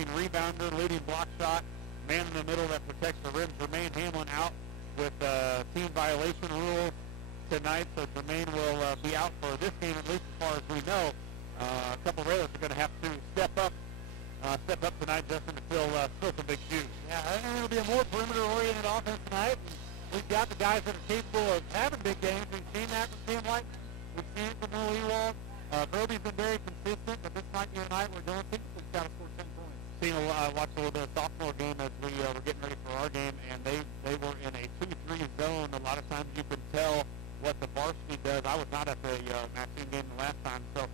leading rebounder, leading block shot, man in the middle that protects the rim. Jermaine Hamlin out with team violation rules tonight, so Jermaine will be out for this game, at least as far as we know. A couple of Railers are going to have to step up tonight, Justin, to fill some big shoes. Yeah, I think it'll be a more perimeter-oriented offense tonight. We've got the guys that are capable of having big games. We've seen that from Sam White. We've seen it from Will Ewald. Broby's been very consistent, but this might be a night where Dylan Kingston's got to score 10 points. Watched a little bit of sophomore game as we were getting ready for our game, and they were in a 2-3 zone. A lot of times you can tell what the varsity does. I was not at the Mattoon game the last time, so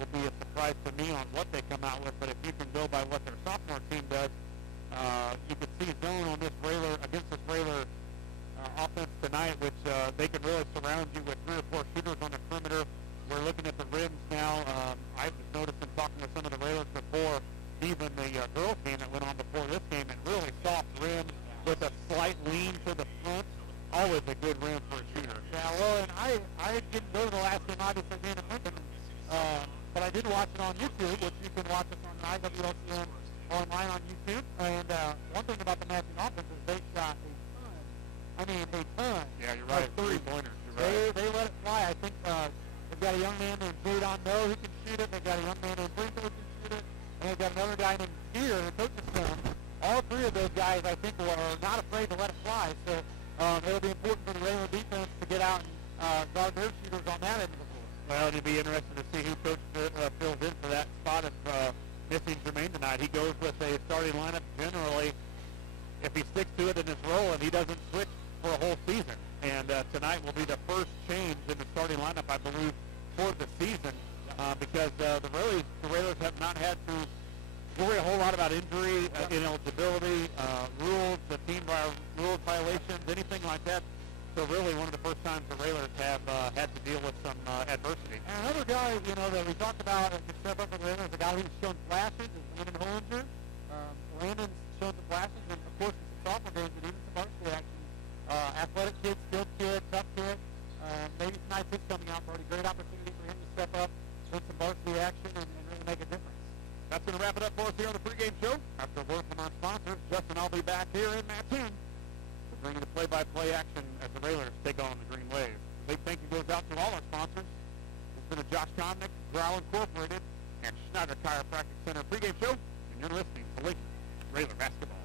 will be a surprise to me on what they come out with. But if you can go by what their sophomore team does, you can see zone on this Railer against this Railer offense tonight, which they can really surround you with 3 or 4 shooters on the perimeter. We're looking at the rims now. I was noticing talking with some of the Railers before, even the girls game that went on before this game, and really soft rims with a slight lean to the front. Always a good rim for a shooter. Yeah, well, and I didn't go to the last game, obviously, being in Lincoln, but I did watch it on YouTube, which you can watch us on WLCN online on YouTube. And one thing about the Mattoon offense is they shot a ton. Yeah, you're right. 3-pointers. You're right. They let it fly. I think they've got a young man named Jadon Noe who can shoot it. They've got a young man named Brinkley who can shoot it. And they've got another guy named Steer, the coach's son. All 3 of those guys, I think, are not afraid to let it fly. So it'll be important for the Railer defense to get out and guard their shooters on that end of the floor. Well, it'll be interesting to see who Coach fills in for that spot if missing Jermaine tonight. He goes with a starting lineup generally if he sticks to it in his role and he doesn't switch for a whole season. And tonight will be the first change in the starting lineup, I believe, for the season because the Railers have not had to worry a whole lot about injury, ineligibility, rules, the team rules violations, anything like that. So really one of the first times the Railers have had to deal with some adversity. And another guy, that we talked about that can step up for the Railers, a guy who's shown flashes is Landon Hollinger. Landon's shown some flashes, and of course it's some sophomore games, but even some varsity action. Athletic kid, skilled kid, tough kid. Maybe tonight's his coming out party. Great opportunity for him to step up with some varsity action and really make a difference. That's going to wrap it up for us here on the pregame show. After a word from our sponsors, Justin, I'll be back here in Mattoon. We're bringing the play-by-play action as the Railers take on the Green Wave. A big thank you goes out to all our sponsors. It's been a Josh Komnick, Growl Incorporated, and Schneider Chiropractic Center pregame show, and you're listening to Lincoln Railer Basketball.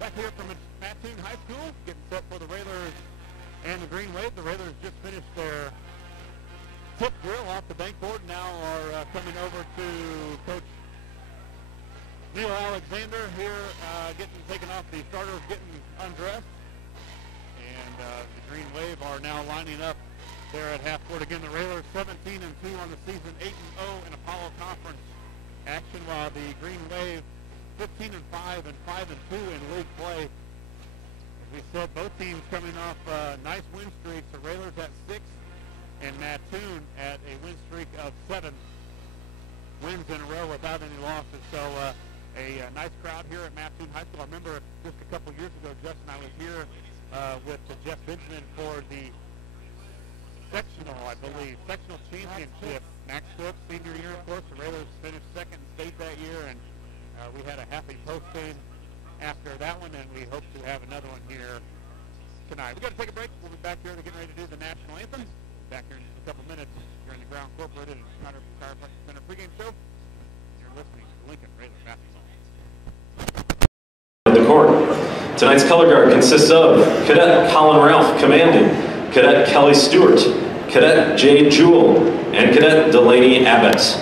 Back here from Mattoon High School, getting set for the Railers and the Green Wave. The Railers just finished their tip drill off the bankboard. Now are coming over to Coach Neil Alexander here, taking off the starters, getting undressed. And the Green Wave are now lining up there at half court. Again, the Railers 17-2 on the season, 8-0 in Apollo Conference action, while the Green Wave 15-5 and 5-2 in league play. As we said, both teams coming off nice win streaks. The Railers at 6 and Mattoon at a win streak of 7 wins in a row without any losses. So a nice crowd here at Mattoon High School. I remember just a couple years ago, Justin, I was here with Jeff Benjamin for the sectional, I believe, sectional championship. Max Cook, senior year, of course. The Railers finished second in state that year, and we had a happy post-game after that one, and we hope to have another one here tonight. We've got to take a break. We'll be back here to get ready to do the national anthem. Back here in just a couple minutes during the Ground Incorporated and Schneider Chiropractic Center pregame show. You're listening to Lincoln Raider basketball. The court. Tonight's color guard consists of Cadet Colin Ralph commanding, Cadet Kelly Stewart, Cadet Jade Jewell, and Cadet Delaney Abbott.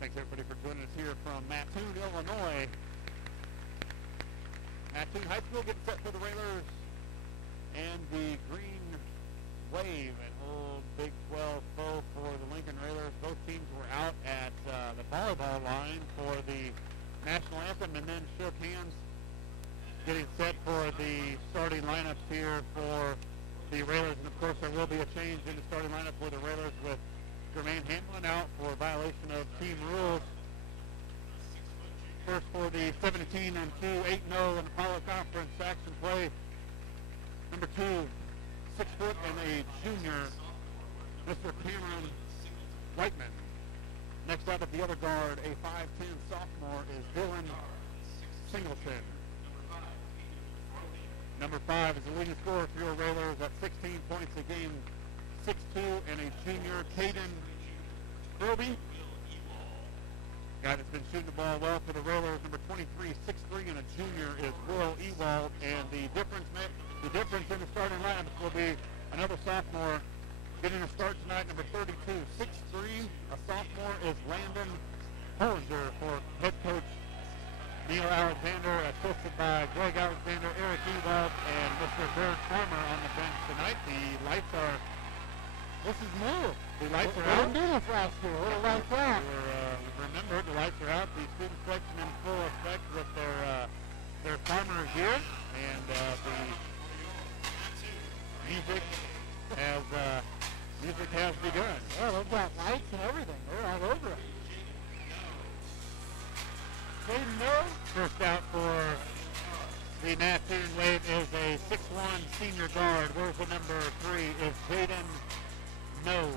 Thanks everybody for joining us here from Mattoon, Illinois. Mattoon High School getting set for the Railers and the Green Wave, an old Big 12 foe for the Lincoln Railers. Both teams were out at the volleyball line for the national anthem and then shook hands, getting set for the starting lineups here for the Railers. And of course there will be a change in the starting lineup for the Railers with Jermaine Hamlin out for violation of team rules. First for the 17-2, 8-0 in Apollo Conference action play. Number 2, 6 foot and a junior, Mr. Cameron Whiteman. Next up at the other guard, a 5'10 sophomore is Dylan Singleton. Number 5 is the leading scorer for your Railers at 16 points a game. 6'2 and a junior, Caden Roby. Guy that's been shooting the ball well for the Railers, number 23, 6'3 and a junior is Will Ewald. And the difference in the starting lineup will be another sophomore getting a start tonight, number 32, 6'3, a sophomore is Landon Hollinger for head coach Neil Alexander, assisted by Greg Alexander, Eric Ewald, and Mr. Bird Farmer on the bench tonight. The lights are... This is new. The lights are out. We didn't do this last year. What a lights out. Remember, the lights are out. The student section in full effect with their farmer gear, and the music has begun. Yeah, they've got lights and everything. They're all over it. Caden Moe, first out for the Mattoon Wave, is a 6'1 senior guard. Where's the number 3 is Jaden Moe.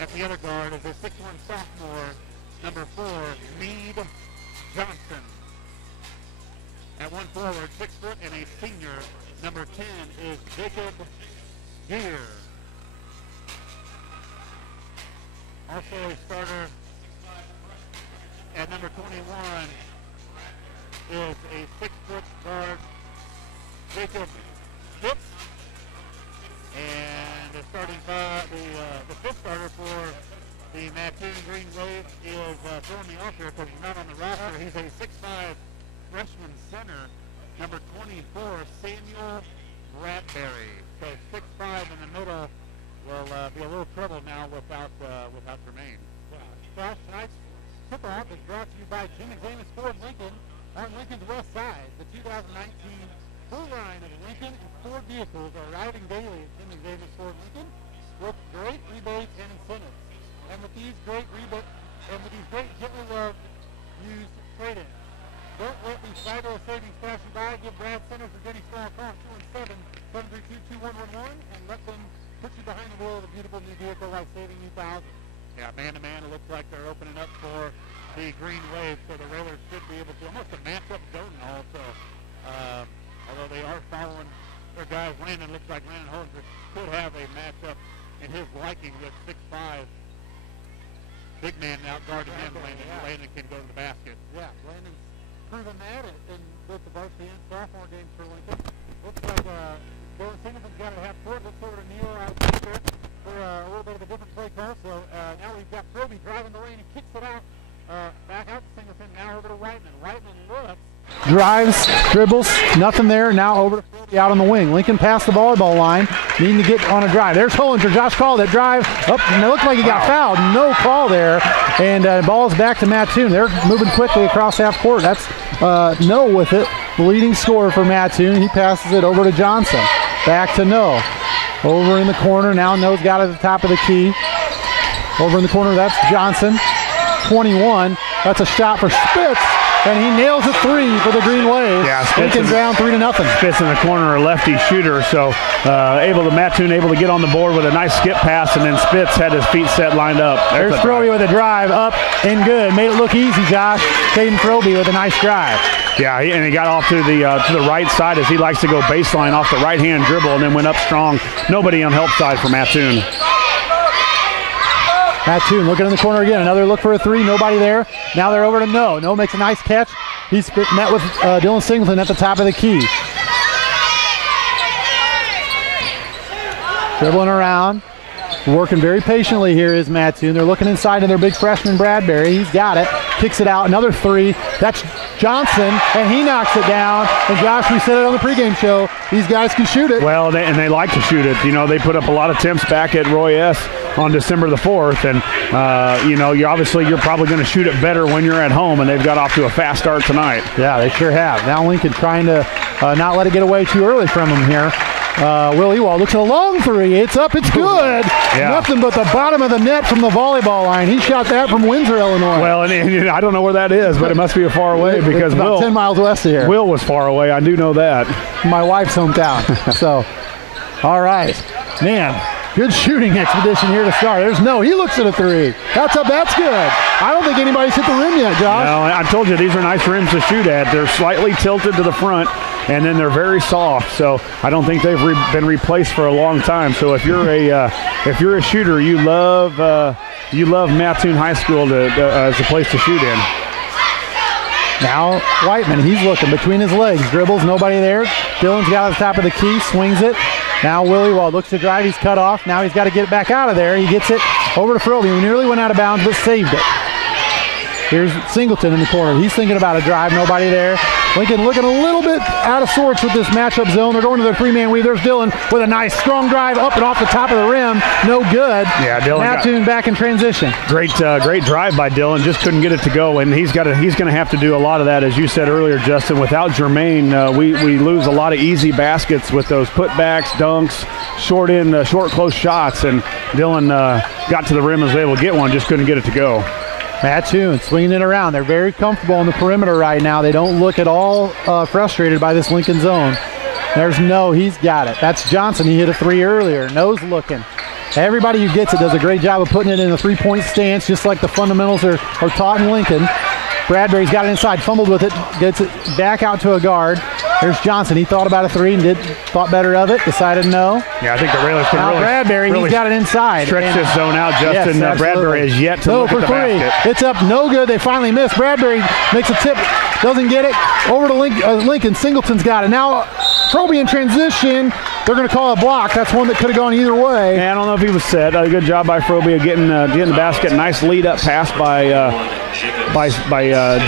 At the other guard is a 6'1 sophomore, number 4, Mead Johnson. At one forward, 6 foot and a senior, number 10 is Jacob Gear. Also a starter And number 21 is a 6-foot guard, Jacob Spitz. And the starting the fifth starter for the Mattoon Green Wave is throwing me off here because he's not on the roster. He's a 6'5" freshman center, number 24, Samuel Bradbury. So 6'5" in the middle will be a little trouble now without Jermaine. Josh, tonight's tip-off is brought to you by Jim Examus Ford Lincoln on Lincoln's west side. The 2019 full line of Lincoln and Ford vehicles are arriving daily at Jim Examus Ford Lincoln with great rebates and incentives. And with these great gently loved used trade-ins. Don't let these fabulous savings pass you by. Give Brad Centers or Jenny Strong a call at 217-732-2111 and let them put you behind the wheel of a beautiful new vehicle like saving you thousands. Yeah, man-to-man, it looks like they're opening up for the Green Wave, so the Railers should be able to almost a match-up zone also. Although they are following their guys, Landon looks like Landon Holmes could have a matchup in his liking with 6'5". Big man out guarding him, Landon. Yeah. Landon can go to the basket. Yeah, Landon's proven that in both the varsity and sophomore games for Lincoln. Looks like Dylan Singleton's got it half court. Looks over to Neal out there for a little bit of a different play call. So now we've got Proby driving the lane and kicks it out. Back out to Singleton, now over to Reitman. Reitman looks. Drives, dribbles, nothing there. Now over to Proby out on the wing. Lincoln past the volleyball line, needing to get on a drive. There's Hollinger. Josh called that drive up, and it looked like he got fouled. No call there, and ball's back to Mattoon. They're moving quickly across half court. That's No with it, the leading scorer for Mattoon. He passes it over to Johnson. Back to No. Over in the corner. Now No's got it at the top of the key. Over in the corner, that's Johnson. 21. That's a shot for Spitz. And he nails a three for the Green Wave. Yeah, Spitz Lincoln down 3-0. Spitz in the corner, a lefty shooter, so Mattoon able to get on the board with a nice skip pass, and then Spitz had his feet set lined up. There's Throby with a drive up and good. Made it look easy, Josh. Caden Throby with a nice drive. Yeah, and he got off to the right side as he likes to go baseline off the right-hand dribble, and then went up strong. Nobody on help side for Mattoon. Mattoon looking in the corner again. Another look for a three. Nobody there. Now they're over to No. No makes a nice catch. He's met with Dylan Singleton at the top of the key. Dribbling around. Working very patiently here is Mattoon. They're looking inside to their big freshman Bradbury. He's got it. Kicks it out. Another three. That's Johnson, and he knocks it down. And Josh, we said it on the pregame show, these guys can shoot it. Well, they like to shoot it. You know, they put up a lot of attempts back at Roy S. on December the 4th, and you're probably going to shoot it better when you're at home, and they've got off to a fast start tonight. Yeah, they sure have. Now Lincoln trying to not let it get away too early from them here. Will Ewald looks at a long three. It's up. It's good. Yeah. Nothing but the bottom of the net from the volleyball line. He shot that from Windsor, Illinois. Well, and I don't know where that is, but it must be far away because it's about 10 miles west of here. Will was far away. I do know that. My wife's hometown. So, all right. Man, good shooting expedition here to start. There's No. He looks at a three. That's up. That's good. I don't think anybody's hit the rim yet, Josh. No, I told you these are nice rims to shoot at. They're slightly tilted to the front, and then they're very soft. So I don't think they've been replaced for a long time. So if you're a shooter, you love Mattoon High School as a place to shoot in. Now Whiteman, he's looking between his legs, dribbles, nobody there. Dylan's got at the top of the key, swings it. Now Willie Wall looks to drive, he's cut off. Now he's got to get it back out of there. He gets it over to Froby, who nearly went out of bounds but saved it. Here's Singleton in the corner. He's thinking about a drive, nobody there. Lincoln looking a little bit out of sorts with this matchup zone. They're going to their three-man weave. There's Dylan with a nice strong drive up and off the top of the rim. No good. Yeah, Dylan. Mattoon back in transition. Great drive by Dylan. Just couldn't get it to go, and he's going to have to do a lot of that, as you said earlier, Justin. Without Jermaine, we lose a lot of easy baskets with those putbacks, dunks, short close shots, and Dylan got to the rim and was able to get one. Just couldn't get it to go. Mattoon swinging it around. They're very comfortable on the perimeter right now. They don't look at all frustrated by this Lincoln zone. There's No. He's got it. That's Johnson. He hit a three earlier. No's looking. Everybody who gets it does a great job of putting it in a three-point stance, just like the fundamentals are taught in Lincoln. Bradbury's got it inside, fumbled with it, gets it back out to a guard. There's Johnson. He thought about a three and thought better of it, decided no. Yeah, I think the Railers can Now Bradbury, he's got it inside. Stretch this zone out, Justin. Yes, Bradbury has yet to look at the basket. It's up, no good. They finally missed. Bradbury makes a tip, doesn't get it. Over to Lincoln. Singleton's got it. Now Froby in transition. They're going to call a block. That's one that could have gone either way. Yeah, I don't know if he was set. A good job by Froby of getting the basket. Nice lead-up pass by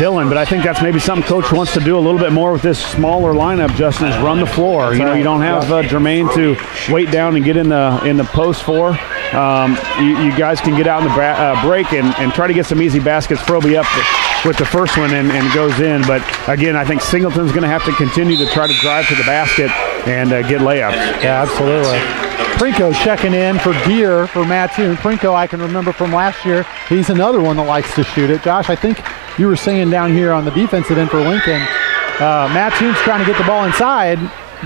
Dylan, but I think that's maybe something Coach wants to do a little bit more with this smaller lineup, Justin, is run the floor. You don't have Jermaine to wait down and get in the post for. You guys can get out in the break and try to get some easy baskets. Froby up with the first one and goes in. But, again, I think Singleton's going to have to continue to try to drive to the basket and get layups. Yeah, absolutely. Prinko checking in for gear for Mattoon. Prinko, I can remember from last year, he's another one that likes to shoot it. Josh, I think you were saying down here on the defensive end for Lincoln, Mattoon's trying to get the ball inside,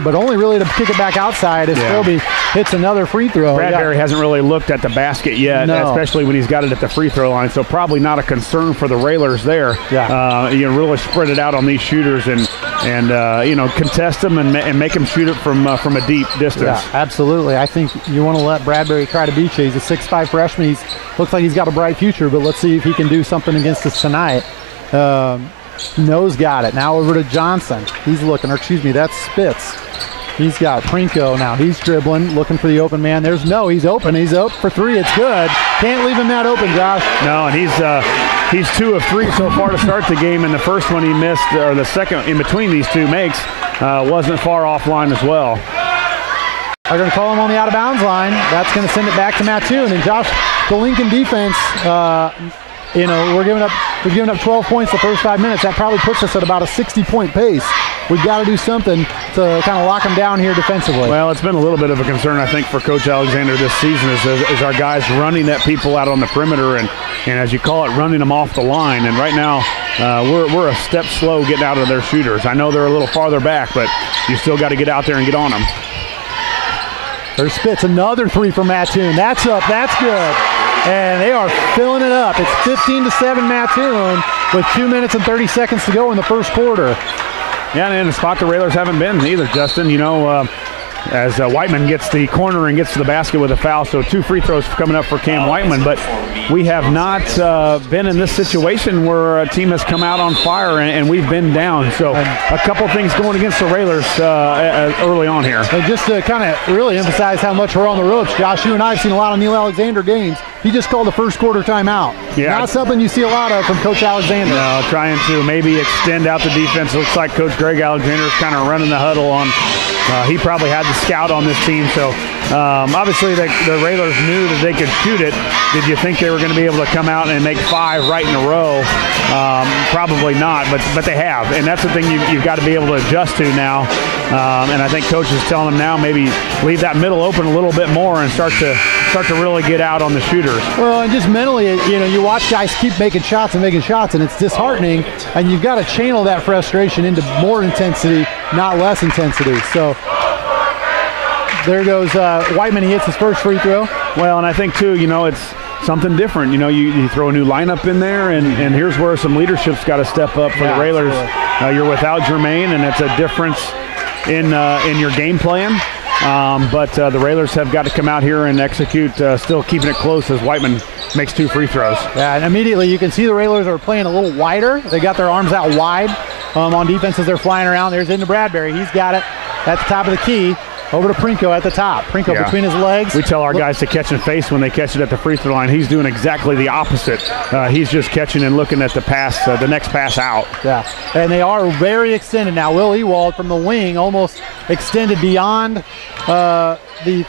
but only really to kick it back outside as Froby hits another free throw. Bradbury hasn't really looked at the basket yet, especially when he's got it at the free throw line, so probably not a concern for the Railers there. Yeah. Really spread it out on these shooters and contest them and make them shoot it from a deep distance. Yeah, absolutely. I think you want to let Bradbury try to beat you. He's a 6'5 freshman. Looks like he's got a bright future, but let's see if he can do something against us tonight. No's got it. Now over to Johnson. He's looking, that's Spitz. He's got Prinko now. He's dribbling, looking for the open man. There's No. He's open. He's up for three. It's good. Can't leave him that open, Josh. No, and he's 2 of 3 so far to start the game. And the first one he missed, or the second in between these two makes, wasn't far offline as well. They're going to call him on the out-of-bounds line. That's going to send it back to Mattoon. And Josh, the Lincoln defense, we're giving up 12 points the first 5 minutes. That probably puts us at about a 60-point pace. We've got to do something to kind of lock them down here defensively. Well, it's been a little bit of a concern, I think, for Coach Alexander this season is our guys running at people out on the perimeter and as you call it, running them off the line. And right now, we're a step slow getting out of their shooters. I know they're a little farther back, but you still got to get out there and get on them. There's Spitz, another three from Mattoon. That's up, that's good. And they are filling it up. It's 15-7 Mattoon with 2 minutes and 30 seconds to go in the first quarter. Yeah, and in a spot the Railers haven't been either, Justin. As Whiteman gets the corner and gets to the basket with a foul, so 2 free throws coming up for Cam Whiteman. But we have not been in this situation where a team has come out on fire and we've been down. So a couple things going against the Railers early on here. And just to kind of really emphasize how much we're on the ropes, Josh, you and I have seen a lot of Neil Alexander games. He just called the first quarter timeout. Yeah. Not something you see a lot of from Coach Alexander. No, trying to maybe extend out the defense. Looks like Coach Greg Alexander is kind of running the huddle on. He probably had the scout on this team, so obviously the Railers knew that they could shoot it. Did you think they were going to be able to come out and make 5 right in a row? Probably not, but they have, and that's the thing you've got to be able to adjust to now. And I think Coach is telling them now maybe leave that middle open a little bit more and start to really get out on the shooters. Well, and just mentally, you watch guys keep making shots, and it's disheartening, and you've got to channel that frustration into more intensity, not less intensity. So there goes Whiteman. He hits his first free throw. Well, and I think, too, it's something different. You throw a new lineup in there, and here's where some leadership's got to step up for the Railers. You're without Jermaine, and it's a difference in your game plan. But the Railers have got to come out here and execute, still keeping it close as Whiteman makes 2 free throws. Yeah, and immediately you can see the Railers are playing a little wider. They got their arms out wide on defense as they're flying around. There's into Bradbury. He's got it at the top of the key. Over to Prinko at the top. Prinko between his legs. We tell our guys to catch and face when they catch it at the free throw line. He's doing exactly the opposite. He's just catching and looking at the pass, the next pass out. Yeah, and they are very extended now. Will Ewald from the wing almost extended beyond the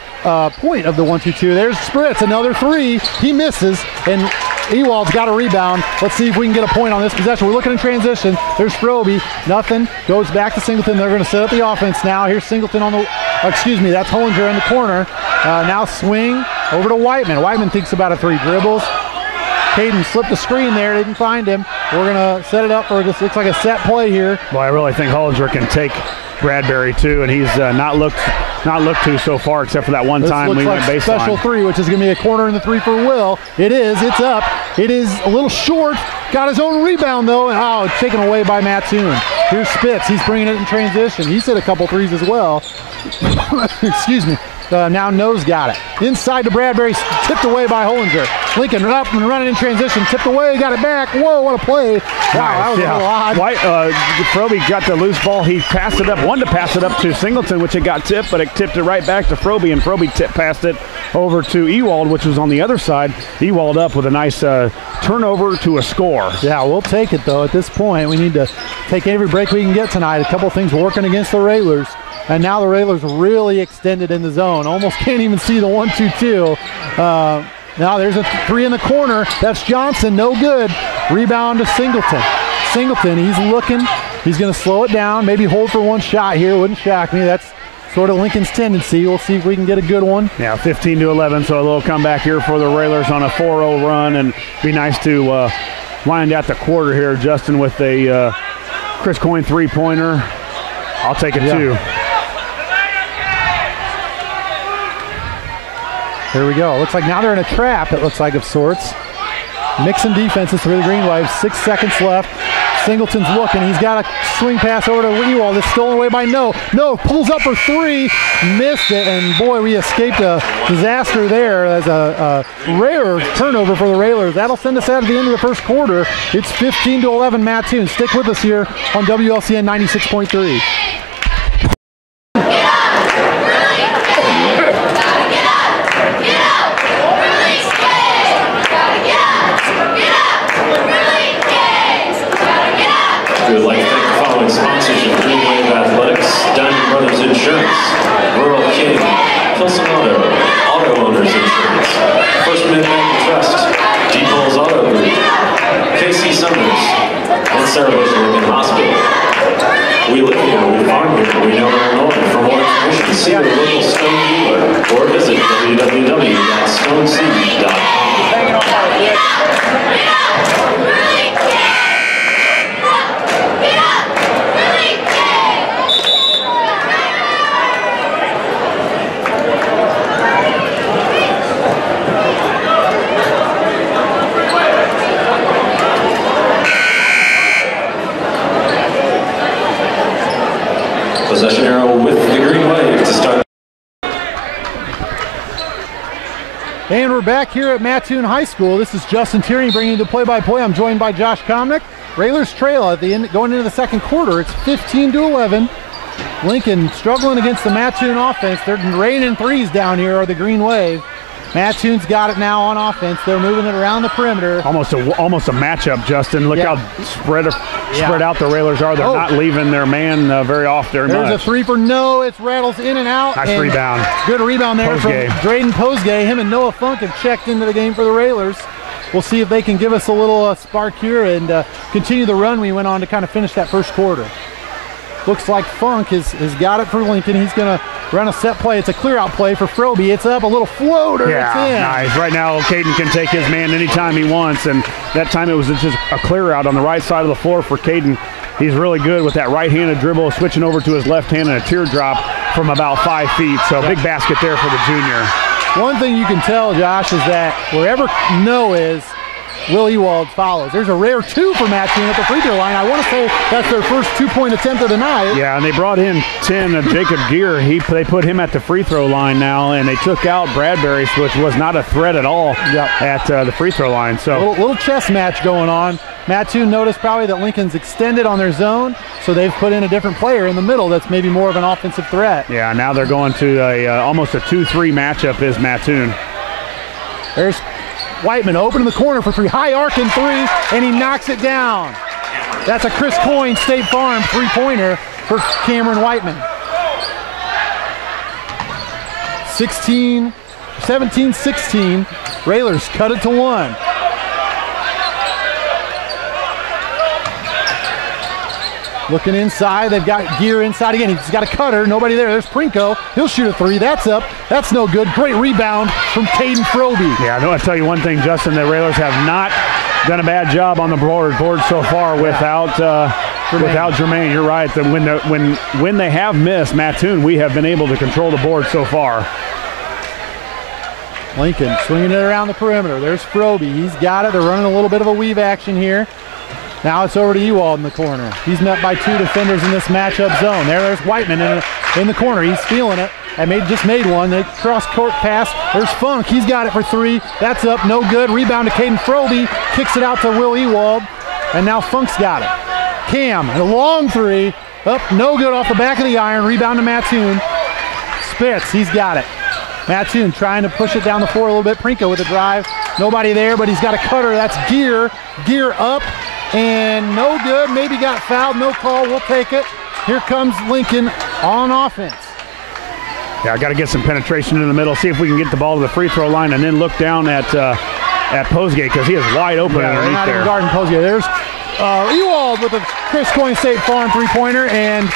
point of the 1-2-2. There's Spritz, another 3. He misses, and Ewald's got a rebound. Let's see if we can get a point on this possession. We're looking in transition. There's Froby. Nothing. Goes back to Singleton. They're going to set up the offense now. Here's Singleton on the, that's Hollinger in the corner. Now swing over to Whiteman. Whiteman thinks about a 3, dribbles. Caden slipped the screen there. Didn't find him. We're going to set it up for this. Looks like a set play here. Well, I really think Hollinger can take Bradbury too, and he's not looked to so far, except for that one time we went baseline. Special 3, which is going to be a corner in the 3 for Will. It is. It's up. It is a little short. Got his own rebound though, and taken away by Mattoon. Here's Spitz. He's bringing it in transition. He's hit a couple threes as well. Excuse me. Now Nose got it. Inside to Bradbury, tipped away by Hollinger. Lincoln up and running in transition, tipped away, got it back. Whoa, what a play. Wow, that was a little odd. Froby got the loose ball. He passed it up, wanted to pass it up to Singleton, which it got tipped, but it tipped it right back to Froby, and Froby passed it over to Ewald, which was on the other side. Ewald up with a nice turnover to a score. Yeah, we'll take it, though. At this point, we need to take every break we can get tonight. A couple things working against the Railers. And now the Railers really extended in the zone. Almost can't even see the 1-2-2. Now there's a three in the corner. That's Johnson, no good. Rebound to Singleton. Singleton, he's looking. He's going to slow it down, maybe hold for one shot here. Wouldn't shock me. That's sort of Lincoln's tendency. We'll see if we can get a good one. Yeah, 15-11, so a little comeback here for the Railers on a 4-0 run. And be nice to wind out the quarter here, Justin, with a Chris Coyne three-pointer. I'll take it too. Here we go. Looks like now they're in a trap, it looks like, of sorts. Mixing defenses for the Green Waves. 6 seconds left. Singleton's looking. He's got a swing pass over to Ewald. It's stolen away by No. No pulls up for three. Missed it. And boy, we escaped a disaster there as a rare turnover for the Railers. That'll send us out at the end of the first quarter. It's 15-11 Mattoon. Stick with us here on WLCN 96.3. We would like to thank the following sponsors of Green Wave Athletics: Diamond Brothers Insurance, Rural King, Pilsen Auto Owners Insurance, First Mid-Bank and Trust, Depot's Auto Group, KC Summers, and Sarah's Lincoln Hospital. We live here, we farm here, we know Illinois. For more information, see your local Stone dealer or visit www.stoneseed.com. Possession arrow with the Green Wave to start. And we're back here at Mattoon High School. This is Justin Tierney bringing you the play-by-play. I'm joined by Josh Komnick. Railers trail at the end, going into the second quarter. It's 15-11. Lincoln struggling against the Mattoon offense. They're raining threes down here, or the Green Wave. Mattoon's got it now on offense. They're moving it around the perimeter. Almost a matchup, Justin. Look how spread out the Railers are. They're not leaving their man very off there. There's a three for No. It rattles in and out. Nice rebound. Good rebound there from Drayden Posgay. Him and Noah Funk have checked into the game for the Railers. We'll see if they can give us a little spark here and continue the run we went on to kind of finish that first quarter. Looks like Funk has got it for Lincoln. He's going to run a set play. It's a clear-out play for Froby. It's up, a little floater. Yeah, it's in. Nice. Right now, Caden can take his man anytime he wants, and that time it was just a clear-out on the right side of the floor for Caden. He's really good with that right-handed dribble, switching over to his left hand and a teardrop from about 5 feet. So big basket there for the junior. One thing you can tell, Josh, is that wherever No is, Will Ewald follows. There's a rare two for Mattoon at the free throw line. I want to say that's their first two-point attempt of the night. Yeah, and they brought in 10 Jacob Gear. They put him at the free throw line now, and they took out Bradbury, which was not a threat at all at the free throw line. So little chess match going on. Mattoon noticed probably that Lincoln's extended on their zone, so they've put in a different player in the middle that's maybe more of an offensive threat. Yeah, now they're going to almost a 2-3 matchup is Mattoon. There's Whiteman open in the corner for three. High arcing three, and he knocks it down. That's a Chris Coyne State Farm three-pointer for Cameron Whiteman. 17-16. Railers cut it to one. Looking inside, they've got Gear inside again. He's got a cutter, nobody there. There's Prinko. He'll shoot a three. That's up. That's no good. Great rebound from Caden Froby. Yeah, I know. I tell you one thing, Justin. The Railers have not done a bad job on the board so far without Jermaine. You're right. When they have missed Mattoon, we have been able to control the board so far. Lincoln swinging it around the perimeter. There's Froby. He's got it. They're running a little bit of a weave action here. Now it's over to Ewald in the corner. He's met by 2 defenders in this matchup zone. There's Whiteman in the corner. He's feeling it. And just made one. The cross-court pass. There's Funk. He's got it for 3. That's up. No good. Rebound to Caden Froby. Kicks it out to Will Ewald. And now Funk's got it. Cam, a long 3. Up. No good off the back of the iron. Rebound to Mattoon. Spitz. He's got it. Mattoon trying to push it down the floor a little bit. Prinko with a drive. Nobody there, but he's got a cutter. That's Gear. Gear up. And no good. Maybe got fouled. No call. We'll take it. Here comes Lincoln on offense. Yeah, I got to get some penetration in the middle, see if we can get the ball to the free throw line, and then look down at Posgate because he is wide open underneath not there. Even guarding Posgate. There's Ewald with a Chris Coyne State Farm 3-pointer, and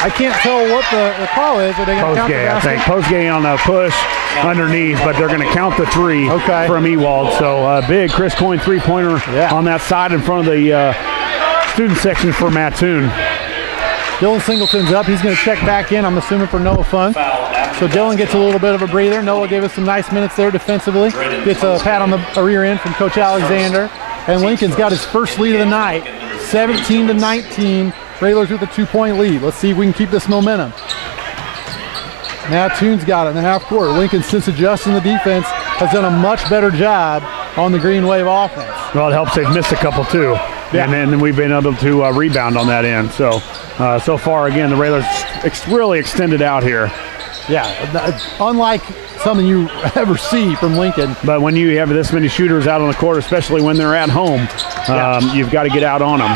I can't tell what the call is. Are they going to count the Posgate, I basket? think. Posgate on a push underneath, but they're going to count the 3 from Ewald. So big Chris Coyne 3-pointer on that side in front of the student section for Mattoon. Dylan Singleton's up. He's going to check back in, I'm assuming, for Noah Funk. So Dylan gets a little bit of a breather. Noah gave us some nice minutes there defensively. Gets a pat on the rear end from Coach Alexander. And Lincoln's got his first lead of the night, 17-19. Railers with a 2-point lead. Let's see if we can keep this momentum. Mattoon's got it in the half court. Lincoln, since adjusting the defense, has done a much better job on the Green Wave offense. Well, it helps they've missed a couple too. Yeah. And then we've been able to rebound on that end. So far, again, the Railers really extended out here. Yeah, unlike something you ever see from Lincoln. But when you have this many shooters out on the court, especially when they're at home, you've got to get out on them.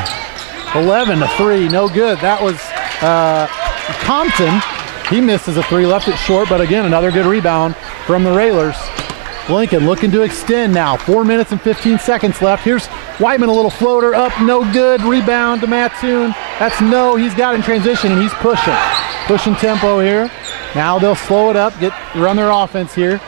11-3, no good. That was Compton. He misses a 3, left it short, but again, another good rebound from the Railers. Lincoln looking to extend now. 4 minutes and 15 seconds left. Here's Whiteman, a little floater up, no good. Rebound to Mattoon. That's no, he's got in transition, and he's pushing. Pushing tempo here. Now they'll slow it up, run their offense here.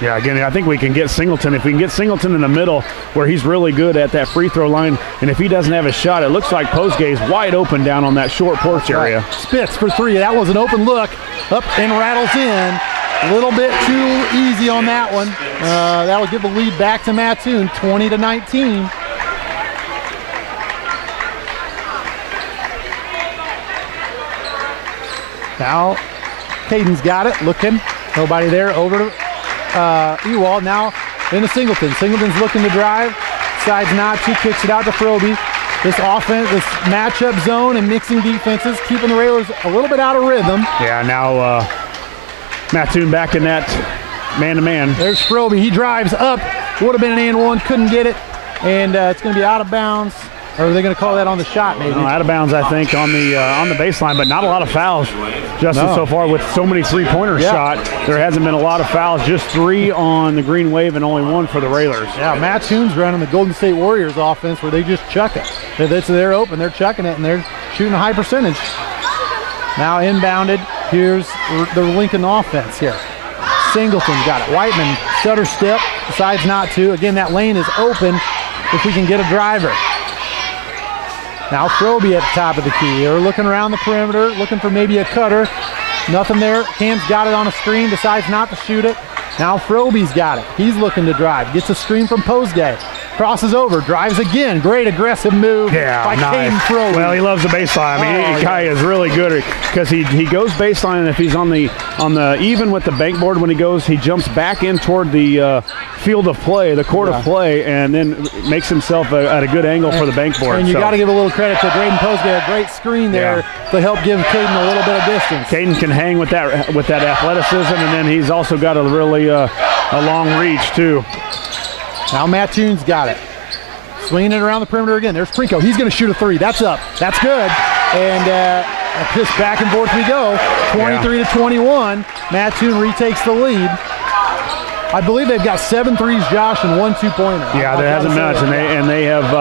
Yeah, again, I think we can get Singleton. If we can get Singleton in the middle where he's really good at that free throw line, and if he doesn't have a shot, it looks like Posgate's wide open down on that short porch area. Spitz for 3. That was an open look. Up and rattles in. A little bit too easy on that one. That'll give the lead back to Mattoon, 20-19. Now, Caden's got it, looking. Nobody there, over to Ewald. Now into Singleton. Singleton's looking to drive. Decides not to, kicks it out to Froby. This offense, this matchup zone and mixing defenses, keeping the Railers a little bit out of rhythm. Yeah, now Mattoon back in that man-to-man. There's Froby. He drives up. Would have been an and-one. Couldn't get it. And it's going to be out of bounds. Or are they going to call that on the shot, maybe? Out of bounds, I think, on the baseline, but not a lot of fouls, Justin, so far with so many three-pointers shot. There hasn't been a lot of fouls, just 3 on the Green Wave and only 1 for the Railers. Yeah, Mattoon's running the Golden State Warriors offense where they just chuck it. They're open, they're chucking it, and they're shooting a high percentage. Now inbounded, here's the Lincoln offense here. Singleton's got it. Whiteman, stutter step, decides not to. Again, that lane is open if we can get a driver. Now Froby at the top of the key. They're looking around the perimeter, looking for maybe a cutter. Nothing there. Cam's got it on a screen, decides not to shoot it. Now Froby's got it. He's looking to drive. Gets a screen from Posgay. Crosses over, drives again. Great aggressive move by Caden Froby. Well, he loves the baseline. I mean, the guy is really good because he goes baseline, and if he's on the even with the bankboard when he goes, he jumps back in toward the field of play, the court of play, and then makes himself at a good angle for the bankboard. And you got to give a little credit to Braden Posgay, a great screen there to help give Caden a little bit of distance. Caden can hang with that athleticism, and then he's also got a really a long reach too. Now Mattoon's got it. Swinging it around the perimeter again. There's Prinko. He's going to shoot a 3. That's up. That's good. And just back and forth we go. 23-21. Mattoon retakes the lead. I believe they've got 7 threes, Josh, and 1 2-pointer. Yeah, there hasn't much, and they have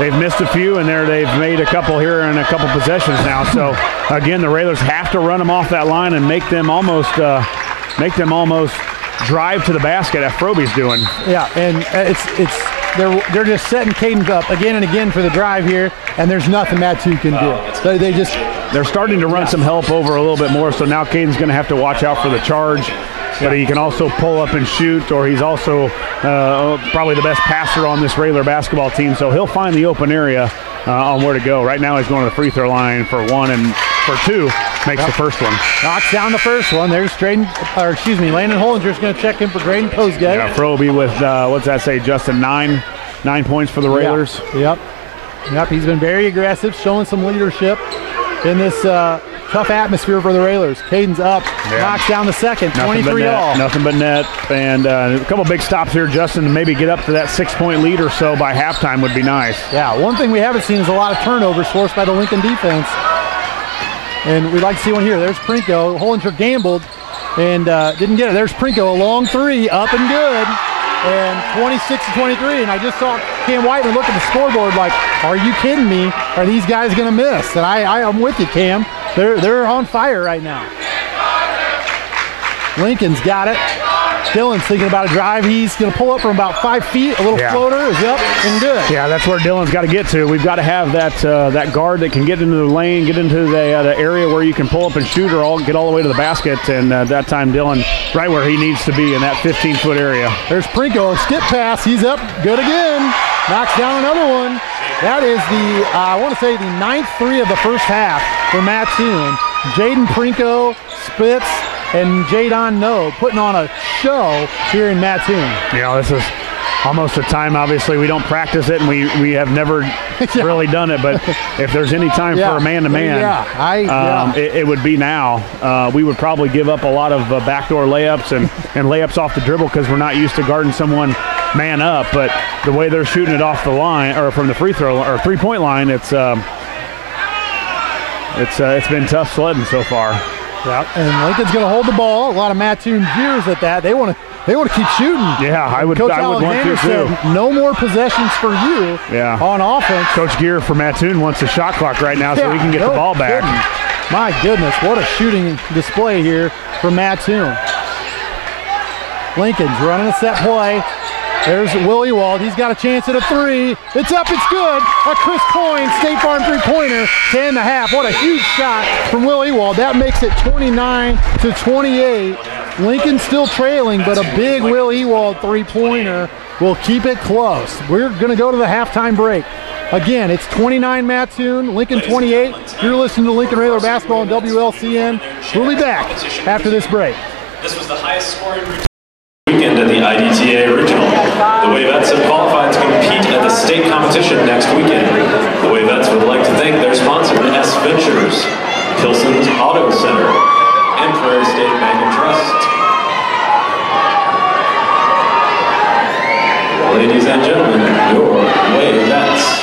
they've missed a few, and they've made a couple here and a couple possessions now. So again, the Railers have to run them off that line and make them almost drive to the basket that Froby's doing. Yeah, and they're just setting Caden up again and again for the drive here, and there's nothing Mattoon can do. They're starting to run some help over a little bit more, so now Caden's going to have to watch out for the charge. but he can also pull up and shoot, or he's also probably the best passer on this Railer basketball team, so he'll find the open area on where to go. Right now he's going to the free throw line for one, and for two, makes the first one. Knocks down the first one. There's Landon Hollinger's going to check in for Graydon Posgate. Yeah, Froby with, what's that say, Justin, 9 points for the Railers. Yep, he's been very aggressive, showing some leadership in this tough atmosphere for the Railers. Caden's up, knocks down the second, 23-all. Nothing but net, and a couple big stops here, Justin, to maybe get up to that 6-point lead or so by halftime would be nice. Yeah, one thing we haven't seen is a lot of turnovers forced by the Lincoln defense, and we'd like to see one here. There's Prinko. Hollinger gambled and didn't get it. There's Prinko, a long three, up and good. And 26-23, and I just saw Cam Whiteman look at the scoreboard like, are you kidding me? Are these guys going to miss? And I'm with you, Cam. They're on fire right now. Lincoln's got it. Dylan's thinking about a drive. He's going to pull up from about 5 feet. A little floater is up and good. Yeah, that's where Dylan's got to get to. We've got to have that guard that can get into the lane, get into the area where you can pull up and shoot or get all the way to the basket. And that time Dylan right where he needs to be in that 15-foot area. There's Prinko, skip pass. He's up, good again. Knocks down another one. That is I want to say the 9th three of the first half for Mattoon. Jaden Prinko, Spitz, and Jadon No putting on a show here in Mattoon. You know, this is almost a time, obviously, we don't practice it, and we have never really done it, but if there's any time for a man-to-man, it would be now. We would probably give up a lot of backdoor layups and layups off the dribble because we're not used to guarding someone man up, but the way they're shooting it off the line, or from the free throw or three-point line, it's been tough sledding so far. Yeah, and Lincoln's going to hold the ball. A lot of Mattoon jeers at that. They want to keep shooting. Yeah, I would want to too. No more possessions for you on offense. Coach Gear for Mattoon wants a shot clock right now so he can get the ball back. My goodness, what a shooting display here from Mattoon. Lincoln's running a set play. There's Willie Wald. He's got a chance at a three. It's up. It's good. A Chris Coyne State Farm three-pointer. 10.5. What a huge shot from Willie Wald. That makes it 29-28. Lincoln still trailing, but a big Willie Wald three-pointer will keep it close. We're going to go to the halftime break. Again, it's 29 Mattoon, Lincoln 28. You're listening to Lincoln Railer Basketball on WLCN. We'll be back after this break. This was the highest scoring weekend at the IDTA Regional. The Wavettes have qualified to compete at the state competition next weekend. The Wavettes would like to thank their sponsor, S Ventures, Pilson's Auto Center, and Prairie State Bank and Trust. Ladies and gentlemen, your Wavettes.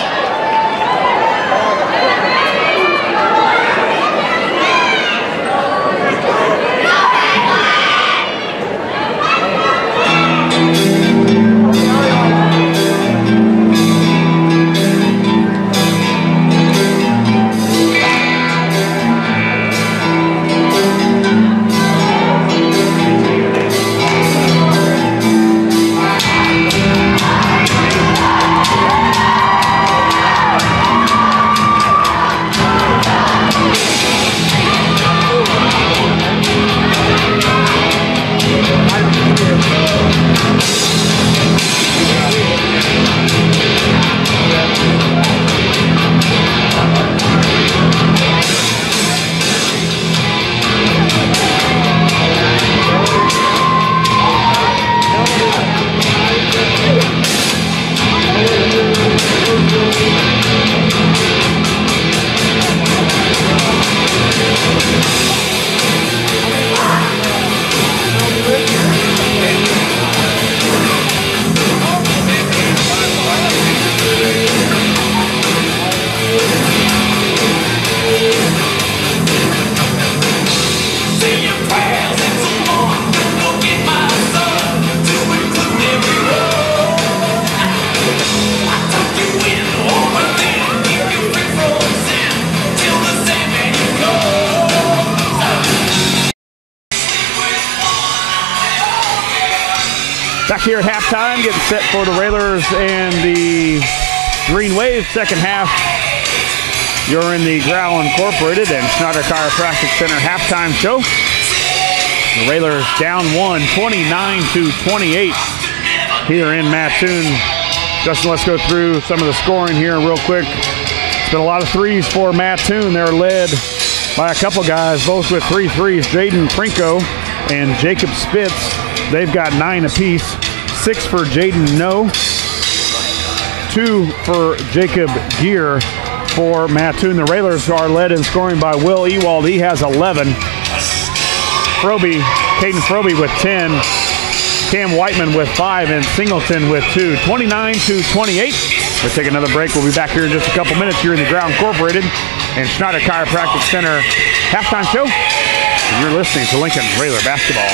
Back here at halftime, getting set for the Railers and the Green Wave second half. You're in the Growl Incorporated and Snyder Chiropractic Center halftime show. The Railers down one, 29-28 here in Mattoon. Justin, let's go through some of the scoring here real quick. It's been a lot of threes for Mattoon. They're led by a couple guys, both with 3 threes. Jaden Prinko and Jacob Spitz. They've got 9 apiece. 6 for Jaden No. 2 for Jacob Gear for Mattoon. The Railers are led in scoring by Will Ewald. He has 11. Caden Froby with 10. Cam Whiteman with 5 and Singleton with 2. 29-28. We'll take another break. We'll be back here in just a couple minutes here in the Ground Incorporated and Schneider Chiropractic Center halftime show. And you're listening to Lincoln Railer Basketball.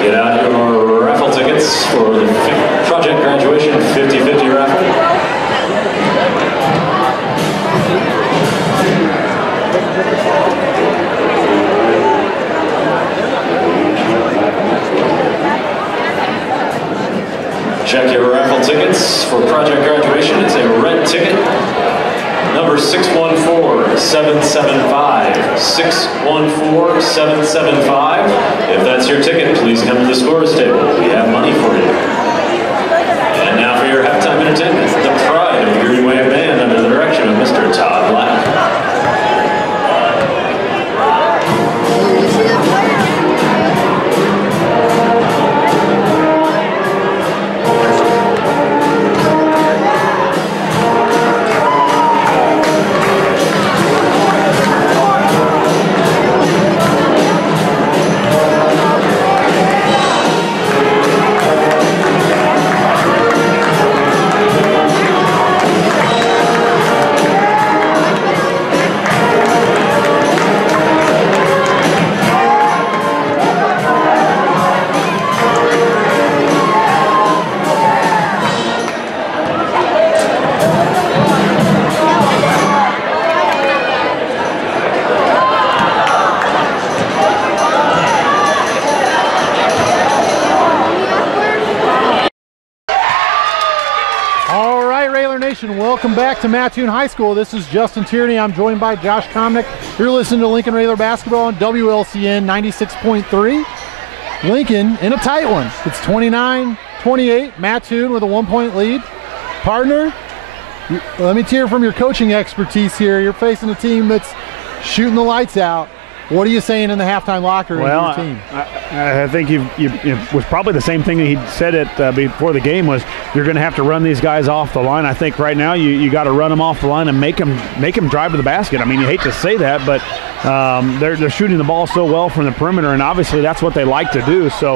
Get out your raffle tickets for the project graduation 50-50 raffle. Check your raffle tickets for project graduation. It's a red ticket. Number 614-775. 614-775. If that's your ticket, please come to the scores table. We have money for you. And now for your halftime entertainment, the pride of Green Wave Band under the direction of Mr. Todd Black. Welcome back to Mattoon High School. This is Justin Tierney. I'm joined by Josh Komnick. You're listening to Lincoln Railer Basketball on WLCN 96.3. Lincoln in a tight one. It's 29-28. Mattoon with a 1-point lead. Partner, let me hear from your coaching expertise here. You're facing a team that's shooting the lights out. What are you saying in the halftime locker room to your team? I think it was probably the same thing that he said it before the game was you're going to have to run these guys off the line. I think right now you got to run them off the line and make them drive to the basket. I mean, you hate to say that, but they're shooting the ball so well from the perimeter, and obviously that's what they like to do. So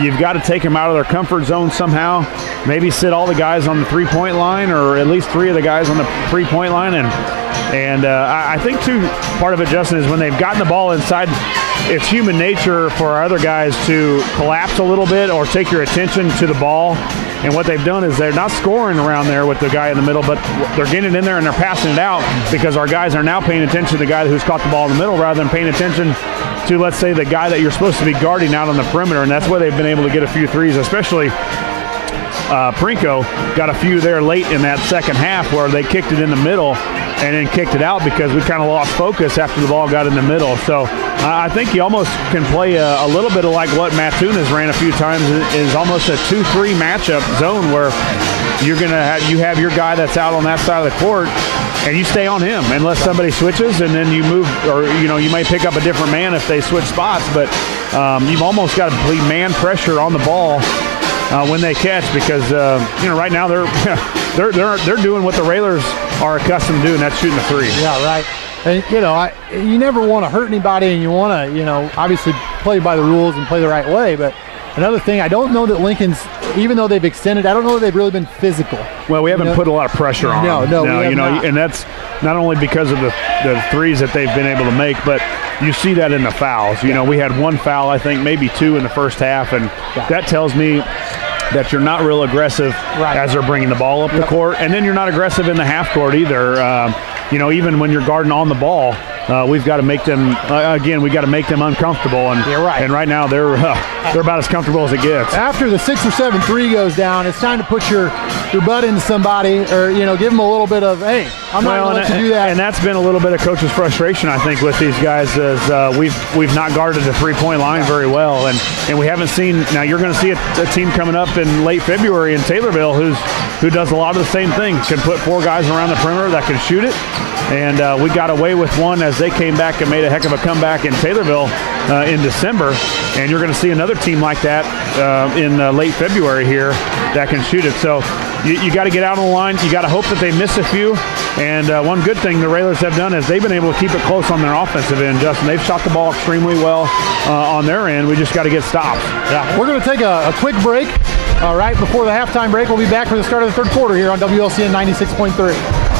you've got to take them out of their comfort zone somehow. Maybe sit all the guys on the three-point line, or at least 3 of the guys on the three-point line, and I think, too, part of it, Justin, is when they've gotten the ball inside, it's human nature for our other guys to collapse a little bit or take your attention to the ball. And what they've done is they're not scoring around there with the guy in the middle, but they're getting it in there and they're passing it out because our guys are now paying attention to the guy who's caught the ball in the middle rather than paying attention to, let's say, the guy that you're supposed to be guarding out on the perimeter. And that's why they've been able to get a few threes, especially Prinko got a few there late in that second half where they kicked it in the middle and then kicked it out because we kind of lost focus after the ball got in the middle. So I think you almost can play a little bit of like what Mattoon has ran a few times, is almost a 2-3 matchup zone where you have your guy that's out on that side of the court and you stay on him unless somebody switches, and then you move, or you might pick up a different man if they switch spots, but you've almost got to play man pressure on the ball when they catch, because right now they're doing what the Railers are accustomed to do, and that's shooting a three. Yeah, right. And you never want to hurt anybody, and you want to obviously play by the rules and play the right way, but Another thing, I don't know that Lincoln's, even though they've extended, I don't know that they've really been physical. Well, we haven't put a lot of pressure on them. No, we have not. And that's not only because of the threes that they've been able to make, but you see that in the fouls. You know, we had one foul, I think, maybe two in the first half, and that tells me that you're not real aggressive as they're bringing the ball up the court, and then you're not aggressive in the half court either. You know, even when you're guarding on the ball, we've got to make them we got to make them uncomfortable, and and right now they're about as comfortable as it gets. After the 6 or 7 3 goes down, it's time to put your butt into somebody, or give them a little bit of, hey, I'm not going to let you do that. And that's been a little bit of coach's frustration, I think, with these guys, as we've not guarded the 3-point line very well, and we haven't seen. Now you're going to see a team coming up in late February in Taylorville who does a lot of the same thing. Can put 4 guys around the perimeter that can shoot it. And we got away with one as they came back and made a heck of a comeback in Taylorville in December. And you're going to see another team like that in late February here that can shoot it. So you got to get out on the line. You got to hope that they miss a few. And one good thing the Railers have done is they've been able to keep it close on their offensive end, Justin. They've shot the ball extremely well on their end. We just got to get stops. Yeah, we're going to take a quick break. Right before the halftime break, we'll be back for the start of the third quarter here on WLCN 96.3.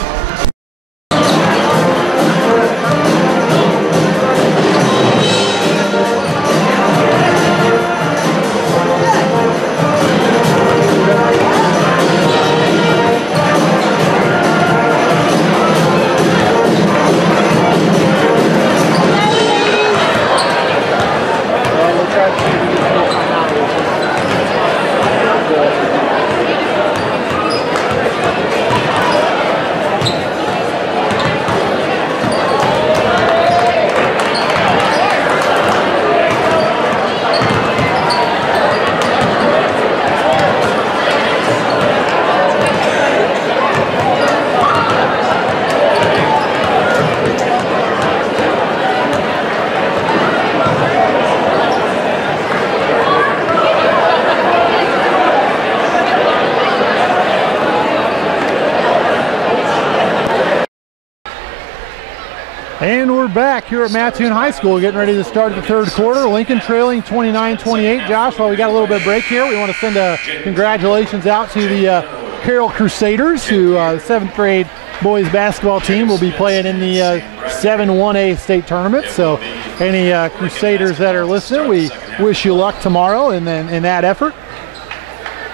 And we're back here at Mattoon High School, getting ready to start the third quarter. Lincoln trailing 29-28. Josh, while we got a little bit of break here, we want to send congratulations out to the Carroll Crusaders, who the 7th grade boys basketball team will be playing in the 7-1A state tournament. So any Crusaders that are listening, we wish you luck tomorrow in that effort.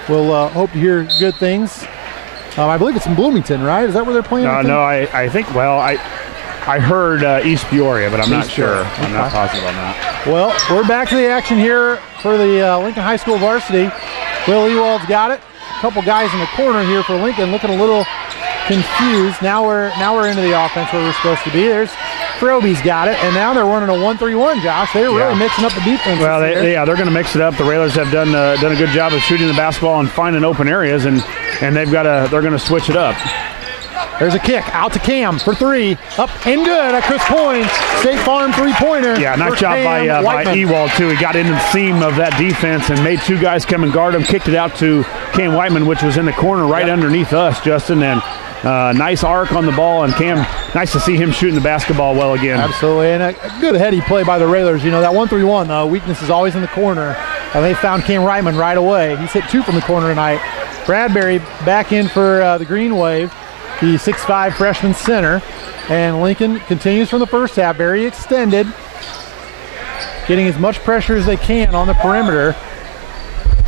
We'll hope to hear good things. I believe it's in Bloomington, right? Is that where they're playing? No, I think, I heard East Peoria, but I'm not sure. I'm not positive on that. Well, we're back to the action here for the Lincoln High School varsity. Will Ewald's got it. A couple guys in the corner here for Lincoln, looking a little confused. Now we're into the offense where we're supposed to be. There's Froby's got it, and now they're running a 1-3-1. Josh, they're really mixing up the defense. Well, they're going to mix it up. The Railers have done a good job of shooting the basketball and finding open areas, and they're going to switch it up. There's a kick out to Cam for 3. Up and good at Chris Point. State Farm 3-pointer. Yeah, nice job by Ewald, too. He got into the seam of that defense and made 2 guys come and guard him. Kicked it out to Cam Whiteman, which was in the corner right underneath us, Justin. And nice arc on the ball. And Cam, nice to see him shooting the basketball well again. Absolutely. And a good heady play by the Railers. You know, that 1-3-1 weakness is always in the corner. And they found Cam Whiteman right away. He's hit 2 from the corner tonight. Bradbury back in for the Green Wave, the 6'5" freshman center. And Lincoln continues from the first half, very extended, getting as much pressure as they can on the perimeter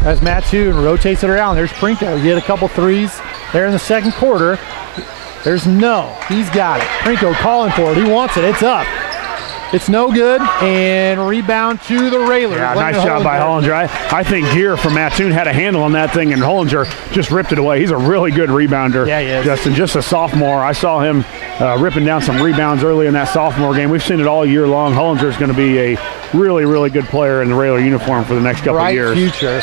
as Mattoon rotates it around. There's Prinko. He hit a couple threes there in the second quarter. There's he's got it. Prinko calling for it. He wants it. It's up. It's no good, and rebound to the Railers. Yeah, nice job by Hollinger. I think Gear from Mattoon had a handle on that thing, and Hollinger just ripped it away. He's a really good rebounder. Yeah, he is. Justin, just a sophomore. I saw him ripping down some rebounds early in that sophomore game. We've seen it all year long. Hollinger's going to be a really, really good player in the Railer uniform for the next couple of years. Future.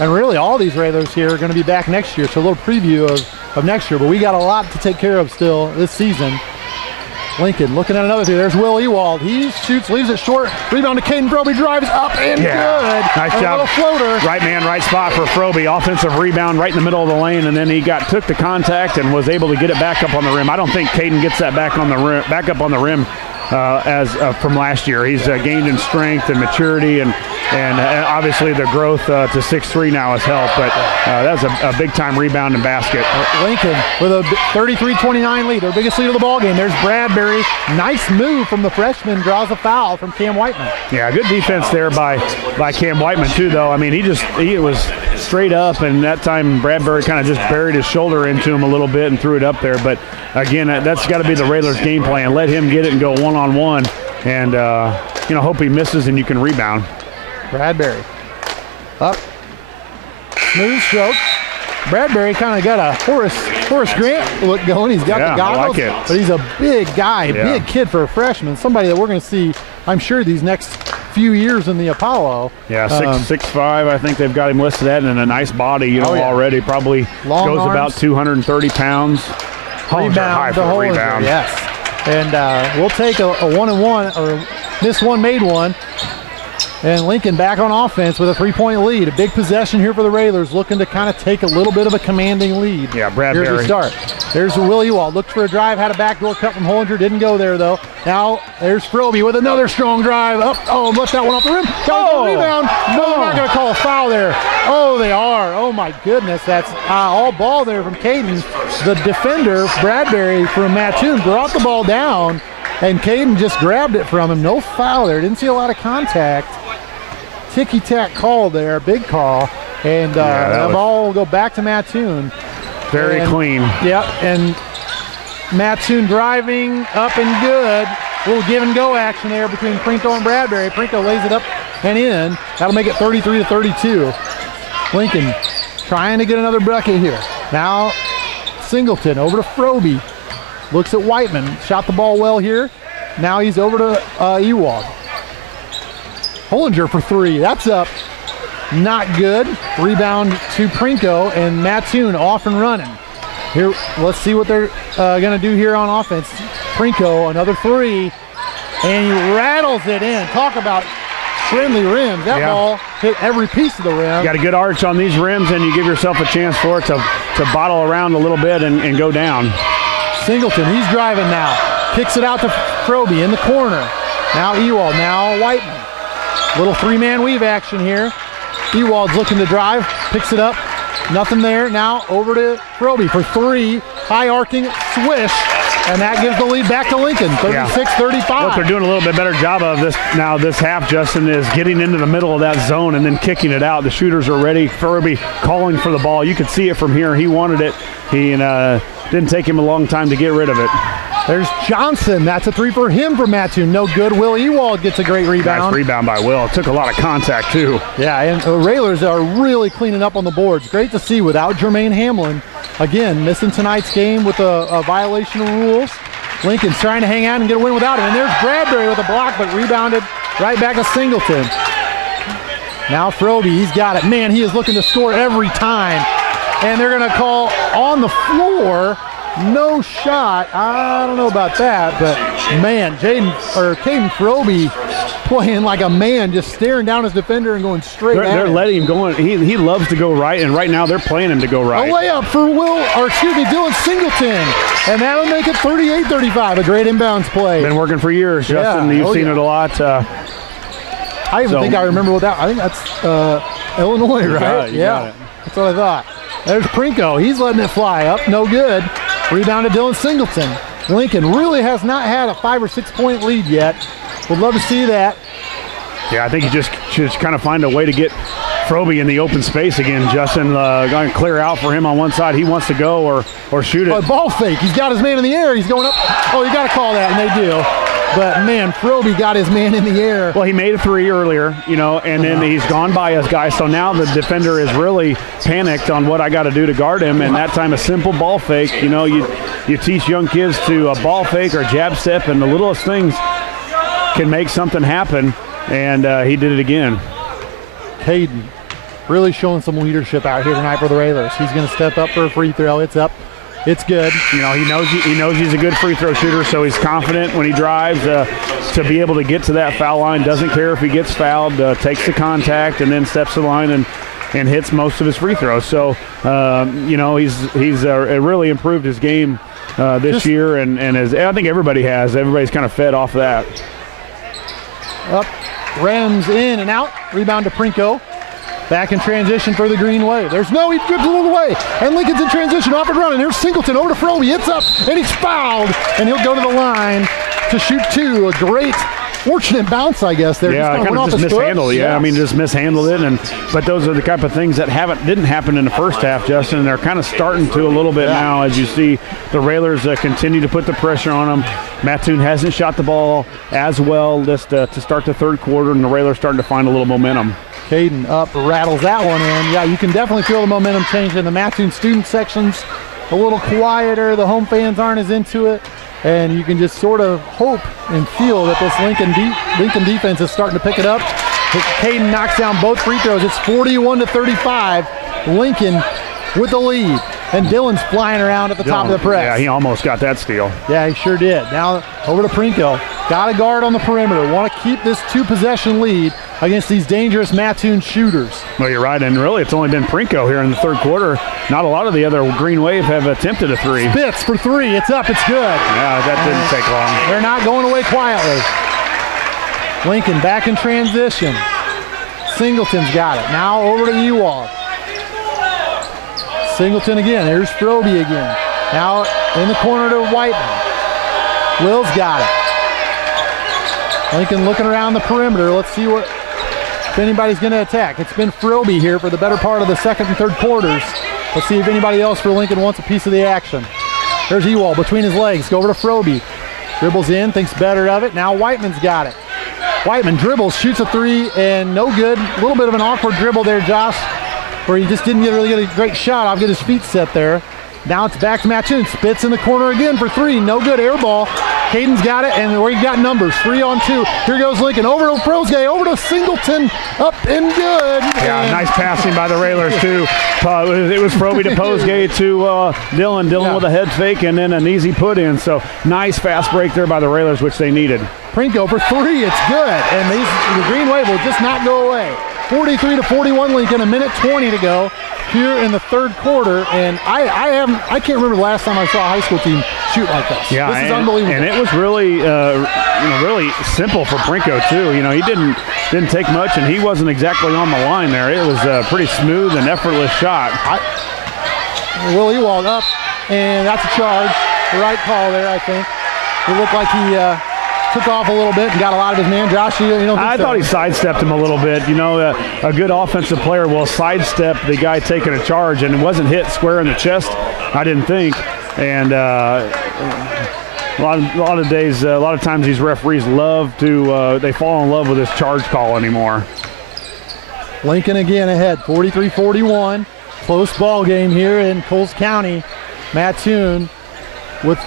And really, all these Railers here are going to be back next year, so a little preview of next year. But we got a lot to take care of still this season. Lincoln looking at another three. There's Will Ewald. He shoots, leaves it short. Rebound to Caden Froby, drives up and good. Nice job. A little floater. Right man, right spot for Froby. Offensive rebound right in the middle of the lane, and then he took the contact and was able to get it back up on the rim. I don't think Caden gets that back up on the rim as from last year. He's gained in strength and maturity, and And obviously the growth to 6'3" now has helped, but that's a big-time rebound and basket. Lincoln with a 33-29 lead, their biggest lead of the ball game. There's Bradbury. Nice move from the freshman, draws a foul from Cam Whiteman. Yeah, good defense there by Cam Whiteman too, though. I mean, he was straight up, and that time Bradbury kind of just buried his shoulder into him a little bit and threw it up there. But again, that's got to be the Railers' game plan. Let him get it and go one-on-one, and hope he misses and you can rebound. Bradbury up, smooth stroke. Bradbury kind of got a Horace Grant look going. He's got the goggles, I like it. But he's a big guy, big kid for a freshman. Somebody that we're going to see, I'm sure, these next few years in the Apollo. Yeah, 6'5", I think they've got him listed at, and a nice body, already. Probably long goes arms. About 230 pounds. High for a rebound. Yes. And we'll take a 1-and-1, or this one made one. And Lincoln back on offense with a 3-point lead. A big possession here for the Railers, looking to kind of take a little bit of a commanding lead. Yeah, Bradbury. Here's the start. There's Will Ewald. Looked for a drive, had a backdoor cut from Hollinger. Didn't go there, though. Now there's Froby with another strong drive. Left that one off the rim. Got the rebound. No, they're not going to call a foul there. Oh, they are. Oh, my goodness. That's all ball there from Caden. The defender, Bradbury from Mattoon, brought the ball down, and Caden just grabbed it from him. No foul there. Didn't see a lot of contact. Ticky-tack call there, big call, and the ball will go back to Mattoon. Very clean. Yep, and Mattoon driving up and good. A little give and go action there between Prinko and Bradbury. Prinko lays it up and in. That'll make it 33-32. Lincoln trying to get another bucket here. Now Singleton over to Froby. Looks at Whiteman. Shot the ball well here. Now he's over to Ewald. Hollinger for three. That's up. Not good. Rebound to Prinko, and Mattoon off and running. Here, let's see what they're going to do here on offense. Prinko, another three, and he rattles it in. Talk about friendly rims. That ball hit every piece of the rim. Got a good arch on these rims, and you give yourself a chance for it to bottle around a little bit and go down. Singleton, he's driving now. Kicks it out to Froby in the corner. Now Ewald, now Whiteman. Little three-man weave action here. Ewald's looking to drive, picks it up. Nothing there. Now over to Froby for three. High arcing swish, and that gives the lead back to Lincoln, 36-35. What they're doing a little bit better job of this half, Justin, is getting into the middle of that zone and then kicking it out. The shooters are ready. Froby calling for the ball. You could see it from here. He wanted it. He didn't take him a long time to get rid of it. There's Johnson. That's a three for him from Mattoon. No good. Will Ewald gets a great rebound. Nice rebound by Will. It took a lot of contact, too. Yeah, and the Railers are really cleaning up on the boards. Great to see without Jermaine Hamlin. Again, missing tonight's game with a violation of rules. Lincoln's trying to hang out and get a win without him. And there's Bradbury with a block, but rebounded right back to Singleton. Now Froby, he's got it. Man, he is looking to score every time. And they're going to call on the floor. No shot. I don't know about that, but man, Caden Froby playing like a man, just staring down his defender and going straight at him. They're letting him go. He loves to go right, and right now they're playing him to go right. A layup for Dylan Singleton, and that'll make it 38-35. A great inbounds play. Been working for years, Justin. You've seen it a lot. I even think I remember what that. I think that's Illinois, right? You got it. That's what I thought. There's Prinko. He's letting it fly up. No good. Rebound to Dylan Singleton. Lincoln really has not had a 5 or 6 point lead yet. Would love to see that. Yeah, I think you just kind of find a way to get Froby in the open space again. Justin going to clear out for him on one side. He wants to go or shoot it. Ball fake. He's got his man in the air. He's going up. Oh, you got to call that, and they do. But, man, Froby got his man in the air. Well, he made a three earlier, and then he's gone by his guy. So now the defender is really panicked on what I got to do to guard him. And that time a simple ball fake. You teach young kids to ball fake or jab step, and the littlest things can make something happen. And he did it again. Caden really showing some leadership out here tonight for the Railers. He's going to step up for a free throw. It's up. It's good. He knows he's a good free throw shooter, so he's confident when he drives to be able to get to that foul line. Doesn't care if he gets fouled, takes the contact, and then steps the line and hits most of his free throws. So, he's really improved his game this year, and I think everybody has. Everybody's kind of fed off that. Up Rams in and out. Rebound to Prinko. Back in transition for the Green Wave. There's no, he drips a little away. And Lincoln's in transition, off and running. Here's Singleton over to Froby. Hits up, and he's fouled. And he'll go to the line to shoot two. A great, fortunate bounce, I guess. There. Yeah, kind of just mishandled it. Yeah, I mean, just mishandled it. But those are the type of things that didn't happen in the first half, Justin. And they're kind of starting to a little bit now as you see the Railers continue to put the pressure on them. Mattoon hasn't shot the ball as well to start the third quarter, and the Railers starting to find a little momentum. Caden up, rattles that one in. Yeah, you can definitely feel the momentum change in the Mattoon student sections. A little quieter. The home fans aren't as into it. And you can just sort of hope and feel that this Lincoln defense is starting to pick it up. Caden knocks down both free throws. It's 41-35. Lincoln with the lead. And Dylan's flying around at the top of the press. Yeah, he almost got that steal. Yeah, he sure did. Now over to Prinko. Got a guard on the perimeter. Want to keep this two-possession lead against these dangerous Mattoon shooters. Well, you're right, and really it's only been Prinko here in the third quarter. Not a lot of the other Green Wave have attempted a three. Spitz for three. It's up. It's good. Yeah, that didn't take long. They're not going away quietly. Lincoln back in transition. Singleton's got it. Now over to Ewald. Singleton again. Here's Froby again. Now in the corner to Whiteman. Will's got it. Lincoln looking around the perimeter. Let's see if anybody's going to attack. It's been Froby here for the better part of the second and third quarters. Let's see if anybody else for Lincoln wants a piece of the action. There's Ewald between his legs. Go over to Froby. Dribbles in, thinks better of it. Now Whiteman's got it. Whiteman dribbles, shoots a three, and no good. A little bit of an awkward dribble there, Josh, where he just didn't really get a great shot. I'll get his feet set there. Now it's back to Mattoon. Spitz in the corner again for three. No good. Air ball. Caden's got it, and we got numbers. 3-on-2. Here goes Lincoln. Over to Prosgay. Over to Singleton. Up and good. Yeah, and nice passing by the Railers, too. It was Froby to Prosgay to Dylan. Dylan with a head fake and then an easy put in. So nice fast break there by the Railers, which they needed. Prinko for three. It's good. And the Green Wave will just not go away. 43-41 Lincoln. 1:20 to go here in the third quarter, and I can't remember the last time I saw a high school team shoot like this. Yeah, this is unbelievable. And it was really, really simple for Prinko too. He didn't take much, and he wasn't exactly on the line there. It was a pretty smooth and effortless shot. Will Ewald up, and that's a charge. The right call there, I think. It looked like he took off a little bit and got a lot of his man. Josh, you don't think I thought he sidestepped him a little bit. A good offensive player will sidestep the guy taking a charge, and it wasn't hit square in the chest, I didn't think. And a lot of times these referees they fall in love with this charge call anymore. Lincoln again ahead, 43-41. Close ball game here in Coles County. Mattoon with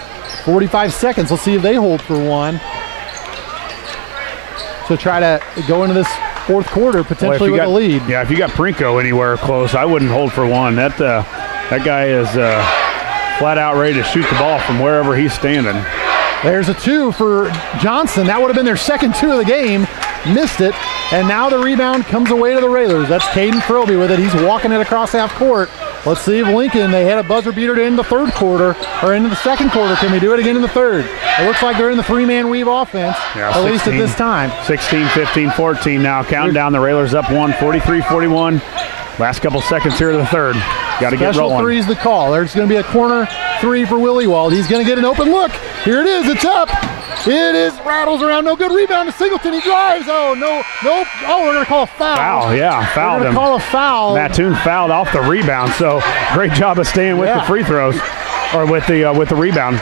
45 seconds. Let's see if they hold for one to try to go into this fourth quarter potentially with a lead. Yeah, if you got Prinko anywhere close, I wouldn't hold for one. That guy is flat out ready to shoot the ball from wherever he's standing. There's a two for Johnson. That would have been their second two of the game. Missed it, and now the rebound comes away to the Railers. That's Caden Froby with it. He's walking it across half court. Let's see if Lincoln, they had a buzzer beater to end the third quarter, or into the second quarter. Can we do it again in the third? It looks like they're in the three-man weave offense, at least at this time. 16, 15, 14 now. Counting down, the Railers up one, 43-41. Last couple seconds here to the third. Got to get rolling. Special three's the call. There's going to be a corner three for Willie Wald. He's going to get an open look. Here it is. It's up. It is. Rattles around. No good. Rebound to Singleton. He drives. Oh, no. Nope. Oh, we're going to call a foul. Foul, yeah. Fouled him. Call a foul. Mattoon fouled off the rebound. So great job of staying with the free throws, or with the rebound.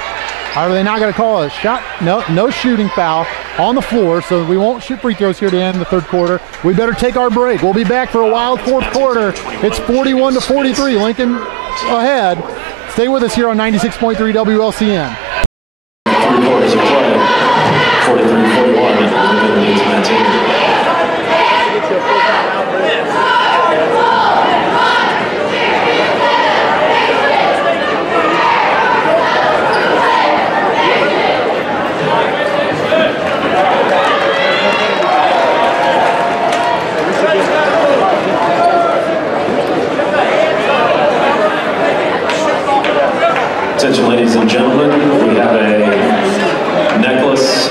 Are they not going to call a shot? No shooting foul on the floor, so we won't shoot free throws here to end the third quarter. We better take our break. We'll be back for a wild fourth quarter. It's 41-43. Lincoln ahead. Stay with us here on 96.3 WLCN. 3 quarters of play. 43-41. Lincoln leads Mattoon. Attention, ladies and gentlemen, we have a necklace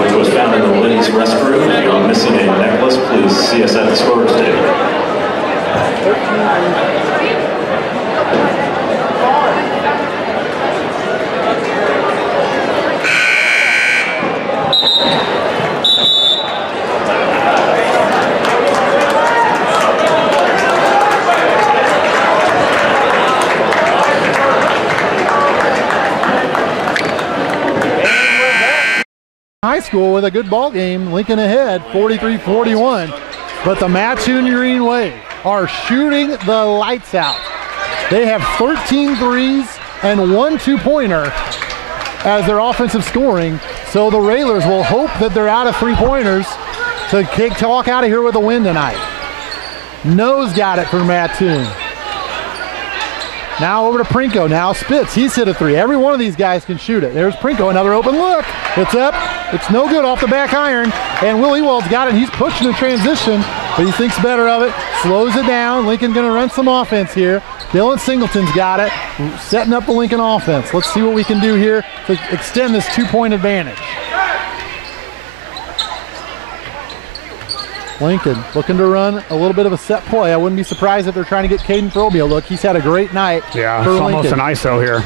which was found in the ladies' restroom. Missing High School with a good ball game. Lincoln ahead, 43-41. But the Mattoon Green Wave are shooting the lights out. They have 13 threes and 1 two-pointer as their offensive scoring. So the Railers will hope that they're out of three-pointers to walk out of here with a win tonight. No's got it for Mattoon. Now over to Prinko. Now Spitz. He's hit a three. Every one of these guys can shoot it. There's Prinko. Another open look. It's up. It's no good off the back iron. And Will Ewald's got it. He's pushing the transition, but he thinks better of it. Slows it down. Lincoln going to run some offense here. Dylan Singleton's got it. Setting up the Lincoln offense. Let's see what we can do here to extend this 2-point advantage. Lincoln looking to run a little bit of a set play. I wouldn't be surprised if they're trying to get Caden Froby a look. He's had a great night. Yeah, for it's Lincoln. almost an ISO here.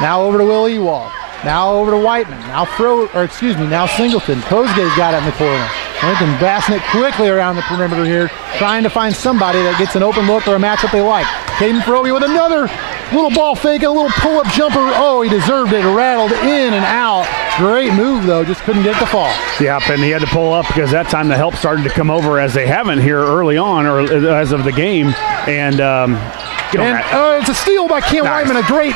Now over to Will Ewald. Now over to Whiteman. Now now Singleton. Posgay's got it in the corner. Lincoln passing it quickly around the perimeter here, trying to find somebody that gets an open look or a matchup they like. Caden Froby with another little ball fake, a little pull-up jumper. Oh, he deserved it. Rattled in and out. Great move, though. Just couldn't get it to fall. Yep, and he had to pull up because that time the help started to come over as they haven't here early on or as of the game. And it's a steal by Cam Whiteman. A great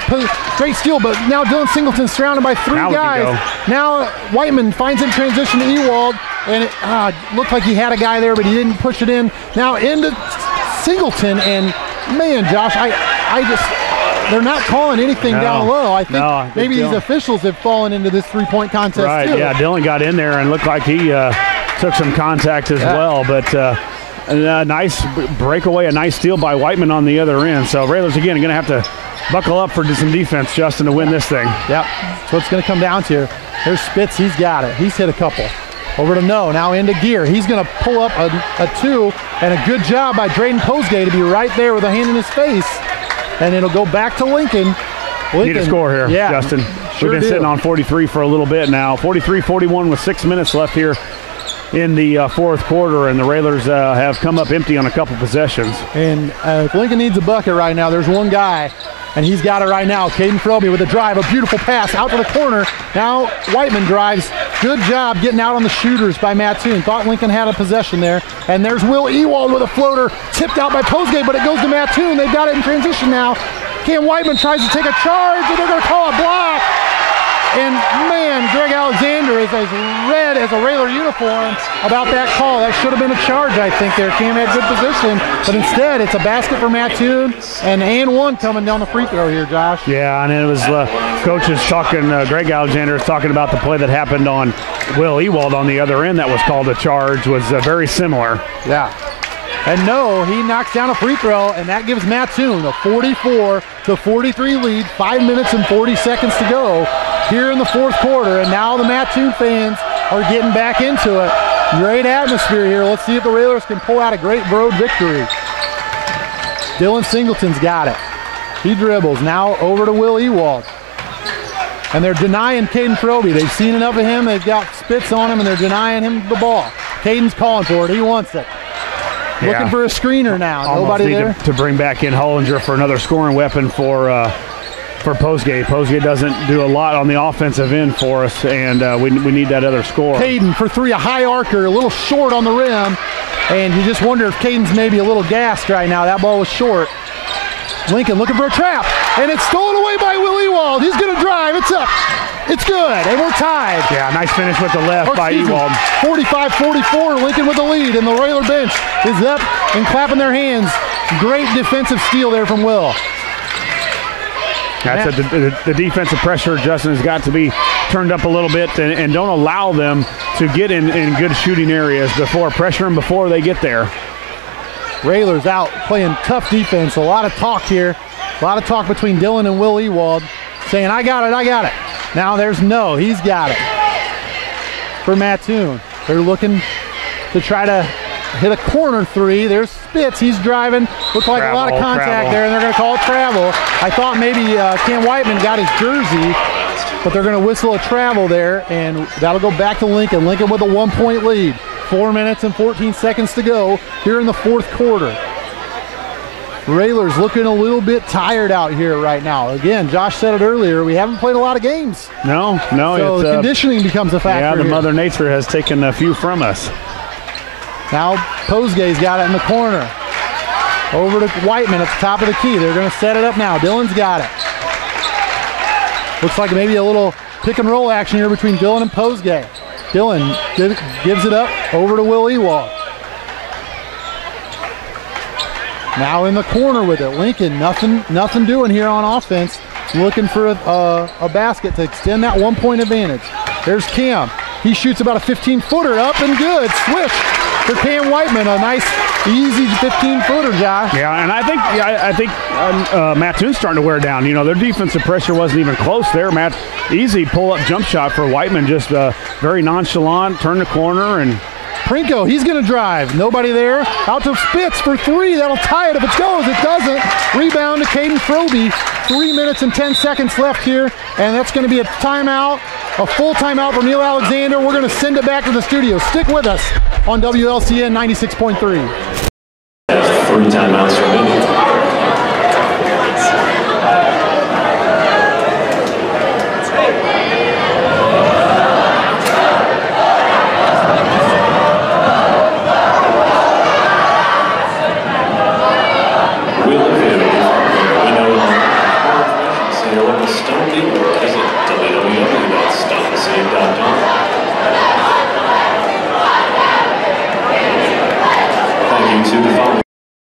steal, but now Dylan Singleton's surrounded by three guys. Now Whiteman finds in transition to Ewald, and it looked like he had a guy there, but he didn't push it in. Now into Singleton, and man, Josh, they're not calling anything down low. I think maybe these officials have fallen into this three-point contest too. Yeah, Dylan got in there and looked like he took some contact as well, but a nice breakaway, a nice steal by Whiteman on the other end. So Railers again are going to have to buckle up for some defense, Justin, to win this thing. Yep, that's what it's going to come down to. There's Spitz, he's got it. He's hit a couple. Over to No, now into Gear. He's going to pull up a two, and a good job by Drayden Posgay to be right there with a hand in his face. And it'll go back to Lincoln. Need a score here, Justin. Sure We've been sitting on 43 for a little bit now. 43-41 with 6 minutes left here in the fourth quarter, and the Railers have come up empty on a couple possessions. And if Lincoln needs a bucket right now, there's one guy, and he's got it right now. Caden Froby with a drive, a beautiful pass out to the corner. Now Whiteman drives. Good job getting out on the shooters by Mattoon. Thought Lincoln had a possession there. And there's Will Ewald with a floater, tipped out by Posgay, but it goes to Mattoon. They've got it in transition now. Cam Whiteman tries to take a charge, and they're going to call a block. And man, Greg Alexander is as red as a Railer uniform about that call. That should have been a charge, I think, there. Cam had good position, but instead it's a basket for Mattoon, and one coming down the free throw here, Josh. Yeah, and it was coaches talking, Greg Alexander is talking about the play that happened on Will Ewald on the other end that was called a charge, was very similar. Yeah. And No, he knocks down a free throw, and that gives Mattoon a 44-43 lead, 5 minutes and 40 seconds to go here in the fourth quarter. And now the Mattoon fans are getting back into it. Great atmosphere here. Let's see if the Railers can pull out a great road victory. Dylan Singleton's got it. He dribbles. Now over to Will Ewald. And they're denying Caden Froby. They've seen enough of him. They've got Spitz on him, and they're denying him the ball. Caden's calling for it. He wants it. Looking for a screener now. Almost Nobody there. To bring back in Hollinger for another scoring weapon for Posgay. Posgay doesn't do a lot on the offensive end for us, and we need that other score. Caden for three, a high arcer, a little short on the rim, and you just wonder if Caden's maybe a little gassed right now. That ball was short. Lincoln looking for a trap, and it's stolen away by Will Ewald. He's going to drive. It's up. It's good, and we're tied. Yeah, nice finish with the left by Ewald. 45-44, Lincoln with the lead, and the Railer bench is up and clapping their hands. Great defensive steal there from Will. That's the defensive pressure, Justin, has got to be turned up a little bit, and don't allow them to get in good shooting areas pressure them before they get there. Railers out playing tough defense. A lot of talk here. A lot of talk between Dylan and Will Ewald saying, I got it. Now there's No. He's got it for Mattoon. They're looking to try to hit a corner three. There's Spitz. He's driving. Looked like a lot of contact there, and they're going to call it travel. I thought maybe Cam Whiteman got his jersey, but they're going to whistle a travel there, and that'll go back to Lincoln. Lincoln with a 1-point lead. 4 minutes and 14 seconds to go here in the fourth quarter. Railers looking a little bit tired out here right now. Again, Josh said it earlier, we haven't played a lot of games. No. So conditioning becomes a factor. Yeah, the here. Mother Nature has taken a few from us. Now Posgay's got it in the corner. Over to Whiteman at the top of the key. They're going to set it up now. Dylan's got it. Looks like maybe a little pick and roll action here between Dylan and Posgay. Dylan gives it up over to Will Ewald. Now in the corner with it. Lincoln, nothing doing here on offense. Looking for a basket to extend that 1-point advantage. There's Cam. He shoots about a 15-footer up and good. Swish for Cam Whiteman. A nice, easy 15-footer, Josh. Yeah, and I think Mattoon's starting to wear down. You know, their defensive pressure wasn't even close there. Easy pull-up jump shot for Whiteman. Just very nonchalant, turn the corner, and Prinko, he's going to drive. Nobody there. Out to Spitz for three. That'll tie it if it goes. It doesn't. Rebound to Caden Froby. 3 minutes and 10 seconds left here, and that's going to be a timeout, a full timeout for Neil Alexander. We're going to send it back to the studio. Stick with us on WLCN 96.3. 3 timeouts remaining.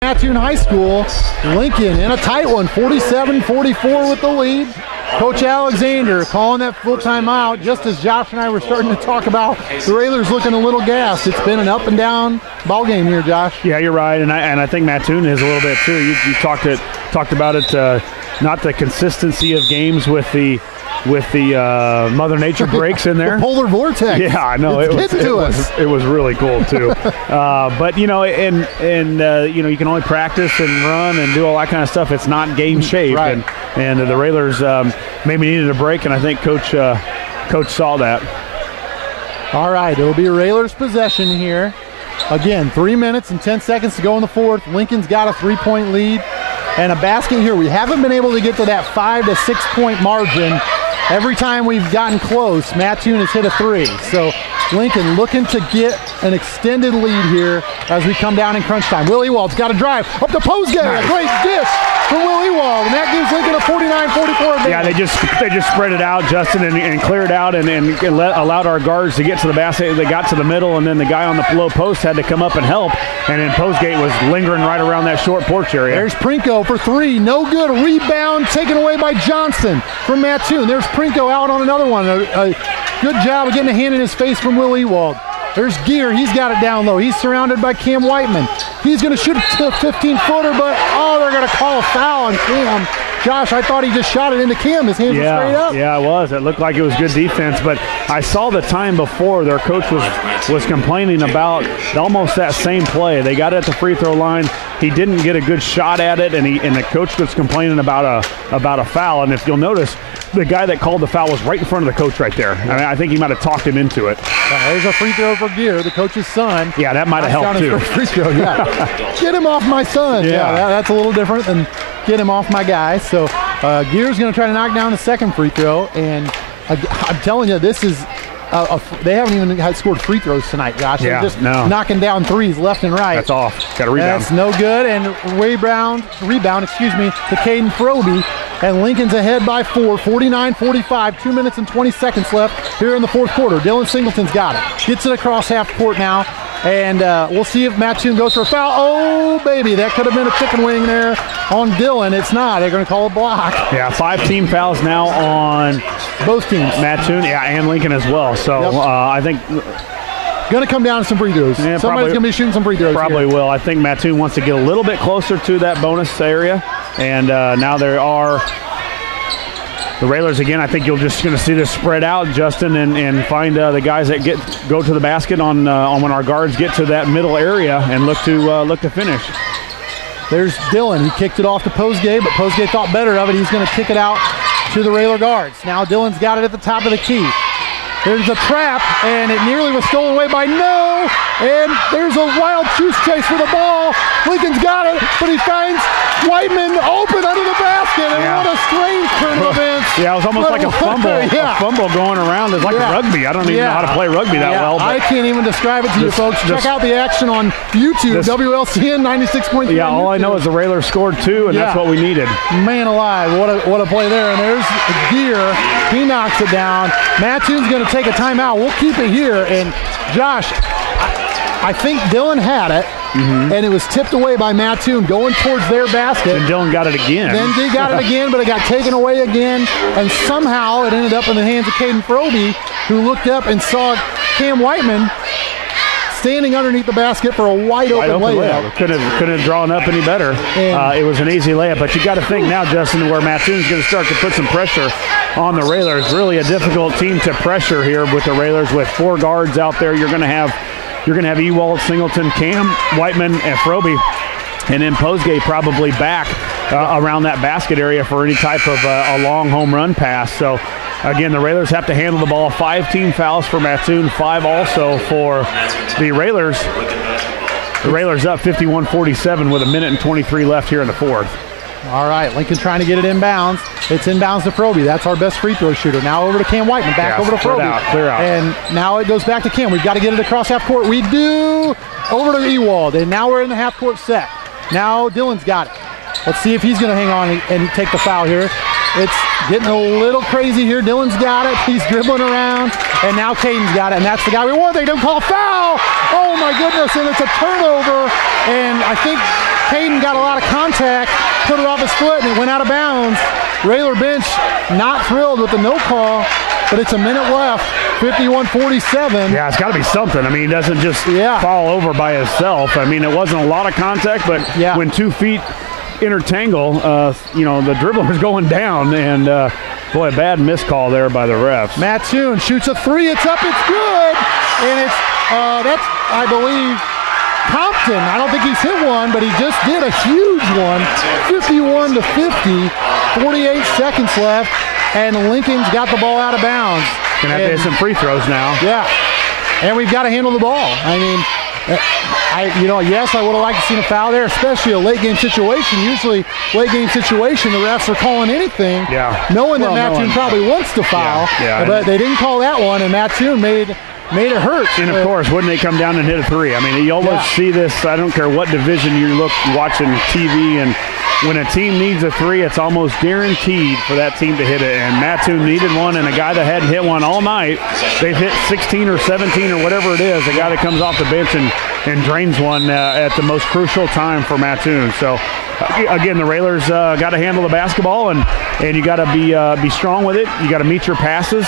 Mattoon High School, Lincoln in a tight one, 47-44 with the lead. Coach Alexander calling that full timeout just as Josh and I were starting to talk about the Railers looking a little gassed. It's been an up and down ball game here, Josh. Yeah, you're right, and I think Mattoon is a little bit too. You talked about it, not the consistency of games with the Mother Nature breaks in there. The polar vortex. Yeah, I know. It was really cool too. But you know, and you can only practice and run and do all that kind of stuff. It's not game shape, right. and the Railers maybe needed a break, and I think Coach saw that. All right, it'll be Railers possession here. Again, 3 minutes and 10 seconds to go in the fourth. Lincoln's got a 3-point lead and a basket here. We haven't been able to get to that 5 to 6 point margin. Every time we've gotten close, Mattoon has hit a 3. So Lincoln looking to get an extended lead here as we come down in crunch time. Will Ewald's got to drive up to Posgay. Nice. A great dish from Will Ewald, and that gives Lincoln a 49-44 advantage. Yeah, they just spread it out, Justin, and cleared out and allowed our guards to get to the basket. They got to the middle, and then the guy on the low post had to come up and help, and then Posgate was lingering right around that short porch area. There's Prinko for 3. No good. A rebound taken away by Johnson from Mattoon. There's Prinko out on another one. A good job of getting a hand in his face from Will Ewald. There's Gear. He's got it down low. He's surrounded by Cam Whiteman. He's going to shoot a 15-footer, but, they're going to call a foul on Cam. Josh, I thought he just shot it into Cam. His hands were straight up. Yeah, it was. It looked like it was good defense, but I saw the time before their coach was complaining about almost that same play. They got it at the free throw line. He didn't get a good shot at it, and the coach was complaining about a foul. And if you'll notice, the guy that called the foul was right in front of the coach right there. I mean, I think he might have talked him into it. There's a free throw for Gear, the coach's son. Yeah, that might have helped too. Free throw, yeah. Get him off my son. Yeah, that's a little different than get him off my guy. So Gear's going to try to knock down the second free throw, and I'm telling you, this is they haven't even scored free throws tonight, Josh. Yeah, They're just knocking down threes left and right. That's off. Got a rebound. That's no good, and rebound, to Caden Froby. And Lincoln's ahead by 4, 49-45, 2 minutes and 20 seconds left here in the fourth quarter. Dylan Singleton's got it. Gets it across half court now, and we'll see if Mattoon goes for a foul. Oh, baby, that could have been a chicken wing there on Dylan. It's not. They're going to call a block. Yeah, 5 team fouls now on both teams. Mattoon, and Lincoln as well. So I think going to come down to some free throws. Yeah, somebody's going to be shooting some free throws. Probably will. I think Mattoon wants to get a little bit closer to that bonus area. And now there are the Railers again. I think you're just going to see this spread out, Justin, and find the guys that go to the basket on when our guards get to that middle area and look to finish. There's Dylan. He kicked it off to Posgay, but Posgay thought better of it. He's going to kick it out to the Railer guards. Now Dylan's got it at the top of the key. There's a trap, and it nearly was stolen away by and there's a wild choose chase for the ball. Lincoln's got it, but he finds Whiteman open under the basket, and what a strange turn of events. Yeah, it was almost like a fumble. A fumble going around. It's like rugby. I don't even know how to play rugby that well. But I can't even describe it to you folks. Check out the action on YouTube, WLCN 96.3. Yeah, all I know is the Railers scored 2, and that's what we needed. Man alive, what a play there. And there's Gear. He knocks it down. Mattoon's going to take a timeout. We'll keep it here. And Josh, I think Dylan had it. And it was tipped away by Mattoon going towards their basket. And Dylan got it again. Then he got it again, but it got taken away again. And somehow it ended up in the hands of Caden Froby, who looked up and saw Cam Whiteman standing underneath the basket for a wide open layup. Couldn't have drawn up any better. It was an easy layup. But you got to think now, Justin, where Mattoon's going to start to put some pressure on the Railers. Really a difficult team to pressure here with the Railers with 4 guards out there. You're going to have Ewald, Singleton, Cam, Whiteman, and Froby. And then Posgay probably back around that basket area for any type of a long home run pass. So, again, the Railers have to handle the ball. 5 team fouls for Mattoon, 5 also for the Railers. The Railers up 51-47 with 1:23 left here in the 4th. All right, Lincoln trying to get it inbounds. It's inbounds to Froby. That's our best free throw shooter. Now over to Cam Whiteman. Back over to Froby. Clear out. And now it goes back to Cam. We've got to get it across half court. We do. Over to Ewald. And now we're in the half court set. Now Dylan's got it. Let's see if he's going to hang on and take the foul here. It's getting a little crazy here. Dylan's got it. He's dribbling around. And now Caden's got it. And that's the guy we want. They don't call a foul. Oh, my goodness. And it's a turnover. And I think Caden got a lot of contact, put it off his foot, and it went out of bounds. Railer bench not thrilled with the no call, but it's a minute left. 51-47. Yeah, it's got to be something. I mean, he doesn't just fall over by himself. I mean, it wasn't a lot of contact, but when 2 feet intertangle, the dribbler's going down, and boy, a bad miscall there by the refs. Mattoon shoots a 3. It's up. It's good, and it's that's, I believe, Compton. I don't think he's hit one, but he just did a huge one. 51-50. 48 seconds left, and Lincoln's got the ball out of bounds. Gonna have to hit some free throws now. Yeah, and we've got to handle the ball. I mean, yes, I would have liked to see a foul there, especially a late game situation. Usually, late game situation, the refs are calling anything, knowing that Mattoon probably wants to foul, but they didn't call that one, and Mattoon made it hurt. And of course, wouldn't they come down and hit a 3? I mean, you almost see this. I don't care what division you look watching TV, and when a team needs a 3, it's almost guaranteed for that team to hit it. And Mattoon needed one, and a guy that hadn't hit one all night, they've hit 16 or 17 or whatever it is, a guy that comes off the bench and drains one at the most crucial time for Mattoon. So, again, the Railers got to handle the basketball, and you got to be strong with it. You got to meet your passes.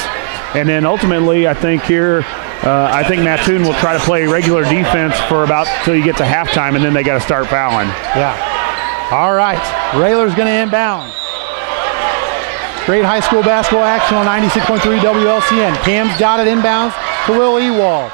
And then ultimately, I think Mattoon will try to play regular defense for about till you get to halftime, and then they got to start fouling. Yeah. All right. Railers going to inbound. Great high school basketball action on 96.3 WLCN. Cam's got it inbounds to Will Ewald.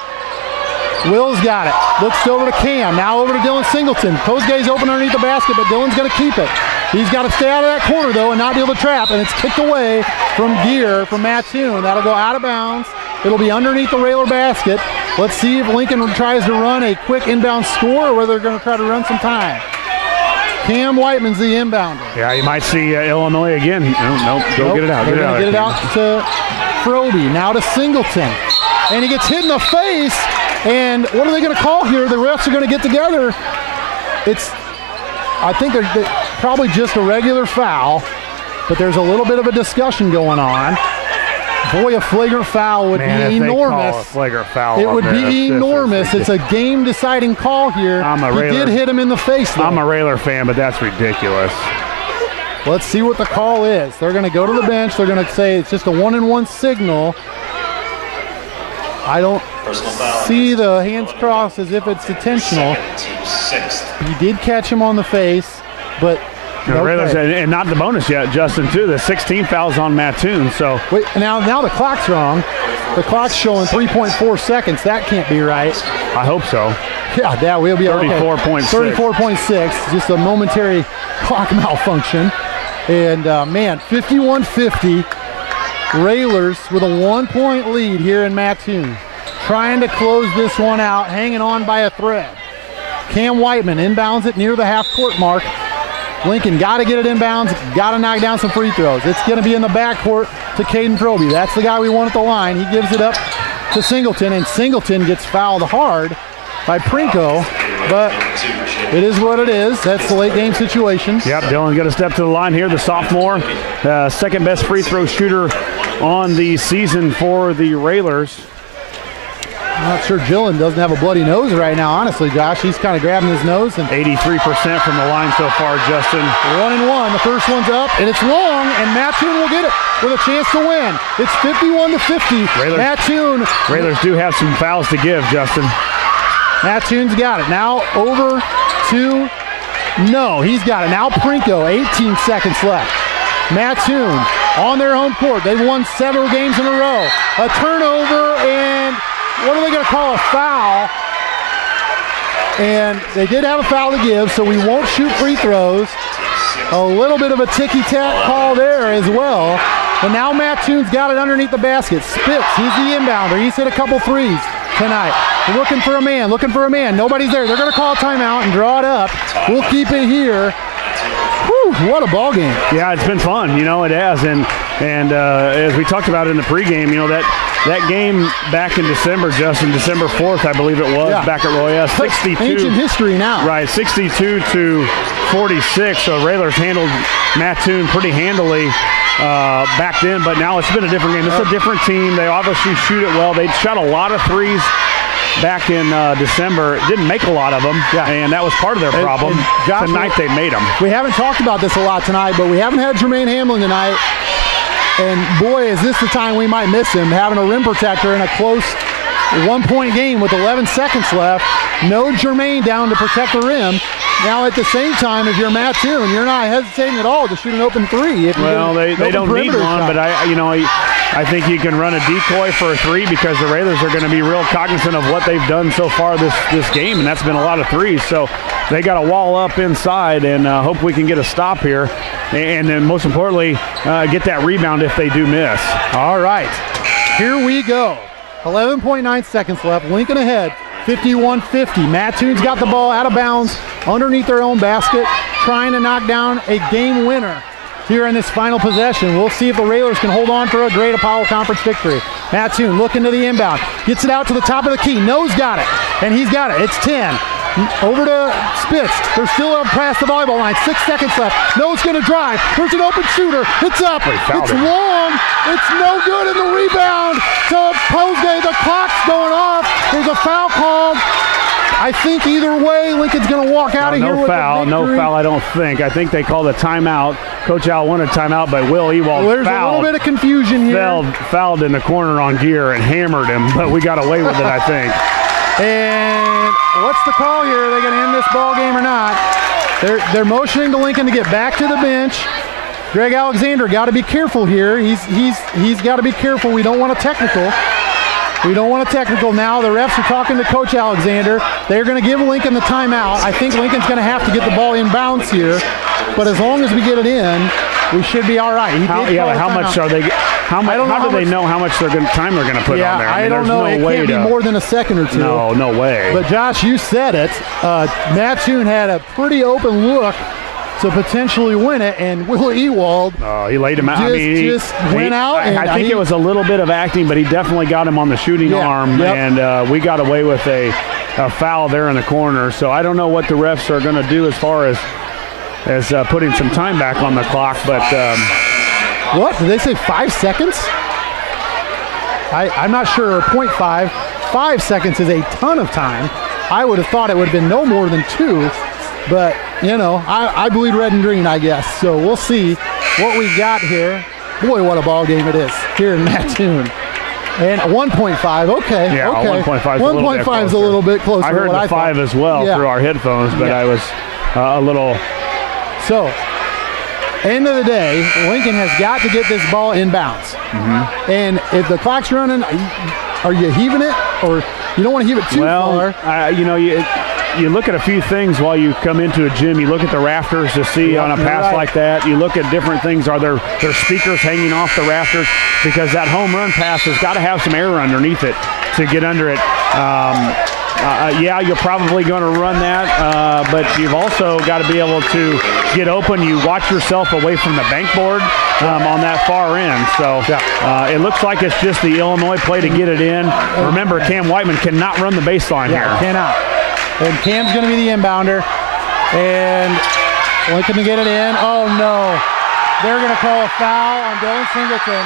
Will's got it. Looks over to Cam. Now over to Dylan Singleton. Posgay's open underneath the basket, but Dylan's going to keep it. He's got to stay out of that corner, though, and not deal the trap, and it's kicked away from Gear from Mattoon. That'll go out of bounds. It'll be underneath the Railer basket. Let's see if Lincoln tries to run a quick inbound score or whether they're going to try to run some time. Cam Whiteman's the inbounder. Yeah, you might see Illinois again. Nope. Get it out. They're going to get it out to Froby. Now to Singleton. And he gets hit in the face. And what are they going to call here? The refs are going to get together. I think they're probably just a regular foul, but there's a little bit of a discussion going on. Boy, a flagrant foul would be enormous. Call a flagrant foul, it would be enormous. It's a game-deciding call here. He did hit him in the face, though. I'm a Railer fan, but that's ridiculous. Let's see what the call is. They're going to go to the bench. They're going to say it's just a 1-and-1 signal. I don't see the hands crossed as if it's intentional. He did catch him on the face, but and not the bonus yet, Justin, too. The 16 fouls on Mattoon. So wait, now the clock's wrong. The clock's showing 3.4 seconds. That can't be right. I hope so. Yeah, that will be 34.6. 34.6. Just a momentary clock malfunction. And 51-50. Railers with a 1-point lead here in Mattoon. Trying to close this one out, hanging on by a thread. Cam Whiteman inbounds it near the half-court mark. Lincoln got to get it inbounds, got to knock down some free throws. It's going to be in the backcourt to Caden Proby. That's the guy we want at the line. He gives it up to Singleton, and Singleton gets fouled hard by Prinko, but it is what it is. That's the late game situation. Yep, Dylan's going to step to the line here, the sophomore, second best free throw shooter on the season for the Railers. I'm not sure Dylan doesn't have a bloody nose right now, honestly, Josh. He's kind of grabbing his nose. And 83% from the line so far, Justin. 1-1. The first one's up, and it's long, and Mattoon will get it with a chance to win. It's 51-50. Mattoon. Railers do have some fouls to give, Justin. Mattoon's got it. Now over to, no, he's got it. Now Prinko, 18 seconds left. Mattoon on their home court. They've won several games in a row. A turnover, and what are they going to call a foul? And they did have a foul to give, so we won't shoot free throws. A little bit of a ticky-tack call there as well. And now Mattoon's got it underneath the basket. Spitz, he's the inbounder. He's hit a couple threes tonight. They're looking for a man, Nobody's there. They're going to call a timeout and draw it up. We'll keep it here. Whew, what a ball game. Yeah, it's been fun. You know, it has. And as we talked about in the pregame, you know, that game back in December, Justin, December 4th, I believe it was, back at Royale, 62. Ancient history now. Right, 62-46. So Railers handled Mattoon pretty handily back then, but now it's been a different game. It's a different team. They obviously shoot it well. They shot a lot of threes back in December. Didn't make a lot of them, and that was part of their problem. And Josh, tonight they made them. We haven't talked about this a lot tonight, but we haven't had Jermaine Hamlin tonight. And boy, is this the time we might miss him, having a rim protector in a close one-point game with 11 seconds left. No Jermaine down to protect the rim. Now at the same time, if you're Mattoon, you're not hesitating at all to shoot an open three. Well, they don't need one, but I think you can run a decoy for a three because the Railers are going to be real cognizant of what they've done so far this game, and that's been a lot of threes. So they got to wall up inside and hope we can get a stop here, and then most importantly, get that rebound if they do miss. All right, here we go. 11.9 seconds left. Lincoln ahead, 51-50. Mattoon's got the ball out of bounds underneath their own basket, trying to knock down a game winner here in this final possession. We'll see if the Railers can hold on for a great Apollo Conference victory. Mattoon looking to the inbound. Gets it out to the top of the key. No's got it, and he's got it. It's 10. Over to Spitz. They're still up past the volleyball line. 6 seconds left. No's going to drive. There's an open shooter. It's up. It's long. It's no good in the rebound to Posday. The clock's going off. There's a foul called. I think either way, Lincoln's going to walk out of here with a victory. No foul, I don't think. I think they called a timeout. Coach Al wanted a timeout, but Will Ewald there's a little bit of confusion here. Fouled in the corner on Gear and hammered him, but we got away with it, I think. And what's the call here? Are they going to end this ball game or not? They're motioning to Lincoln to get back to the bench. Greg Alexander got to be careful here. He's got to be careful. We don't want a technical. Now the refs are talking to Coach Alexander. They're going to give Lincoln the timeout. I think Lincoln's going to have to get the ball in bounds here. But as long as we get it in, we should be all right. How much are they? How do they know how much time they're going to put on there? I don't know. It can't be more than a second or two. No way. But Josh, you said it. Mattoon had a pretty open look to potentially win it, and Will Ewald he laid him out. Just went out. I think it was a little bit of acting, but he definitely got him on the shooting arm, and we got away with a foul there in the corner. So I don't know what the refs are going to do as far as putting some time back on the clock, but what did they say? 5 seconds? I'm not sure. 0.5. 5 seconds is a ton of time. I would have thought it would have been no more than 2. But, I bleed red and green, I guess. So we'll see what we got here. Boy, what a ball game it is here in Mattoon. And 1.5, okay. Yeah, okay. 1.5 is a little bit closer. I heard the 5 as well through our headphones, but I was a little. So, end of the day, Lincoln has got to get this ball in bounds. Mm-hmm. And if the clock's running, are you heaving it? Or you don't want to heave it too far? You look at a few things while you come into a gym. You look at the rafters to see on a pass like that. You look at different things. Are there speakers hanging off the rafters? Because that home run pass has got to have some air underneath it to get under it. yeah, you're probably going to run that, but you've also got to be able to get open. You watch yourself away from the bank board on that far end. So it looks like it's just the Illinois play to get it in. Remember, Cam Whiteman cannot run the baseline here. Cannot. And Cam's going to be the inbounder. And Lincoln to get it in. Oh, no. They're going to call a foul on Dylan Singleton.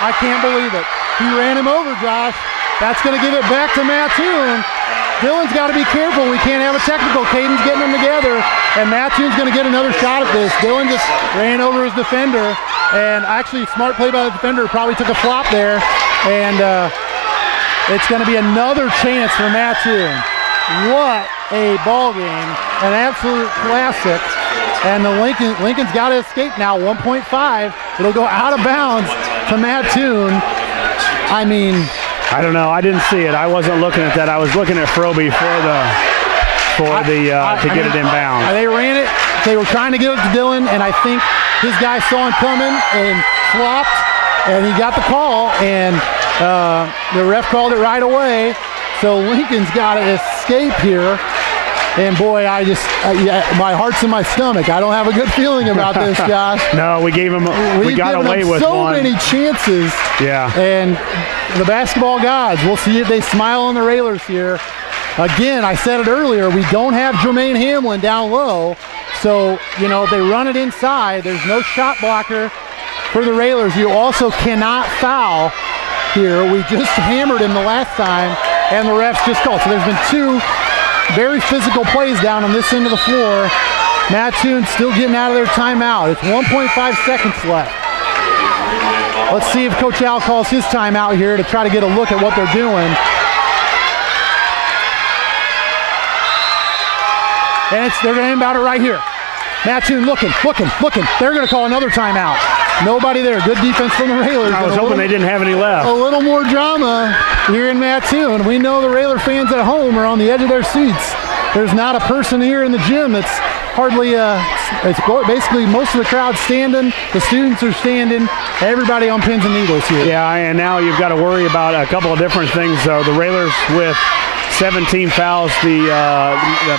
I can't believe it. He ran him over, Josh. That's going to give it back to Mattoon. Dylan's got to be careful. We can't have a technical. Caden's getting them together, and Mattoon's going to get another shot at this. Dylan just ran over his defender, and actually smart play by the defender. Probably took a flop there, and it's going to be another chance for Mattoon. What a ball game, an absolute classic. And the Lincoln's got to escape now, 1.5. It'll go out of bounds to Mattoon. I mean, I don't know. I didn't see it. I wasn't looking at that. I was looking at Froby to get it inbound. They ran it. They were trying to get it to Dylan, and I think his guy saw him coming and flopped, and he got the call, and the ref called it right away. So Lincoln's got to escape here. And boy, my heart's in my stomach. I don't have a good feeling about this, Josh. No, we got away with so one. many chances. Yeah. And the basketball gods, we'll see if they smile on the Railers here. Again, I said it earlier, we don't have Jermaine Hamlin down low. So, if they run it inside, there's no shot blocker for the Railers. You also cannot foul here. We just hammered him the last time, and the refs just called. So there's been two very physical plays down on this end of the floor. Mattoon still getting out of their timeout. It's 1.5 seconds left. Let's see if Coach Al calls his timeout here to try to get a look at what they're doing. And they're going to inbound it right here. Mattoon looking. They're going to call another timeout. Nobody there. Good defense from the Railers. I was hoping they didn't have any left. A little more drama here in Mattoon. We know the Railer fans at home are on the edge of their seats. There's not a person here in the gym that's hardly, it's basically most of the crowd standing. The students are standing. Everybody on pins and needles here. Yeah, and now you've got to worry about a couple of different things. So the Railers with 17 fouls, the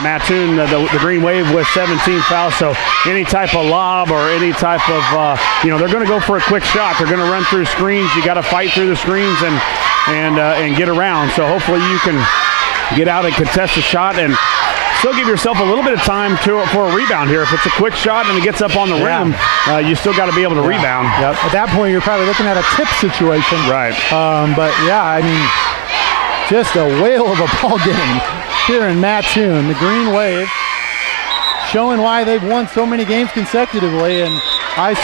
Mattoon, the Green Wave with 17 fouls. So any type of lob or any type of, they're going to go for a quick shot. They're going to run through screens. You got to fight through the screens and get around. So hopefully you can get out and contest the shot and still give yourself a little bit of time for a rebound here. If it's a quick shot and it gets up on the rim, you still got to be able to rebound. Yep. At that point, you're probably looking at a tip situation. Right. But yeah, I mean, just a whale of a ball game here in Mattoon. The Green Wave showing why they've won so many games consecutively. And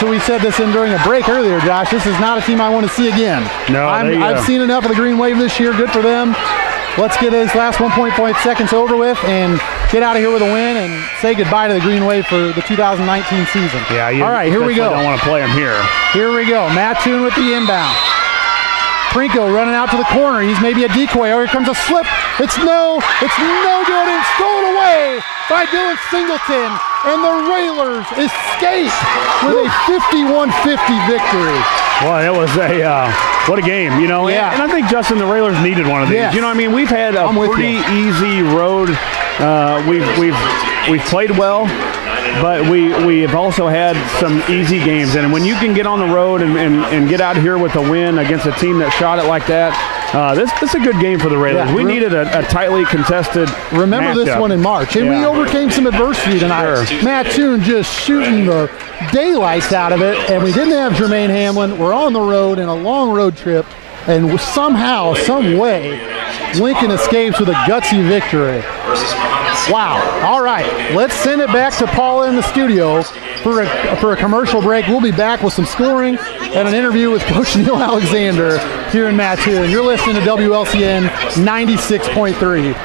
we said this during a break earlier, Josh. This is not a team I want to see again. No, I've seen enough of the Green Wave this year. Good for them. Let's get this last 1.5 seconds over with and get out of here with a win and say goodbye to the Green Wave for the 2019 season. Yeah. All right, here we go. Don't want to play them here. Here we go. Mattoon with the inbound. Prinko running out to the corner. He's maybe a decoy. Oh, here comes a slip. It's no good. And stolen away by Dylan Singleton. And the Railers escape with a 51-50 victory. Well, it was what a game, Yeah. And I think, Justin, the Railers needed one of these. Yes. We've had a pretty easy road. We've played well, but we have also had some easy games. And when you can get on the road and get out here with a win against a team that shot it like that, this is a good game for the Railers. Yeah. We needed a tightly contested Remember this one in March. And we overcame some adversity tonight. Sure. Mattoon just shooting the daylights out of it, and we didn't have Jermaine Hamlin. We're on the road in a long road trip, and somehow, some way, Lincoln escapes with a gutsy victory. Wow. All right. Let's send it back to Paula in the studio for a commercial break. We'll be back with some scoring and an interview with Coach Neil Alexander here in Mattoon. You're listening to WLCN 96.3.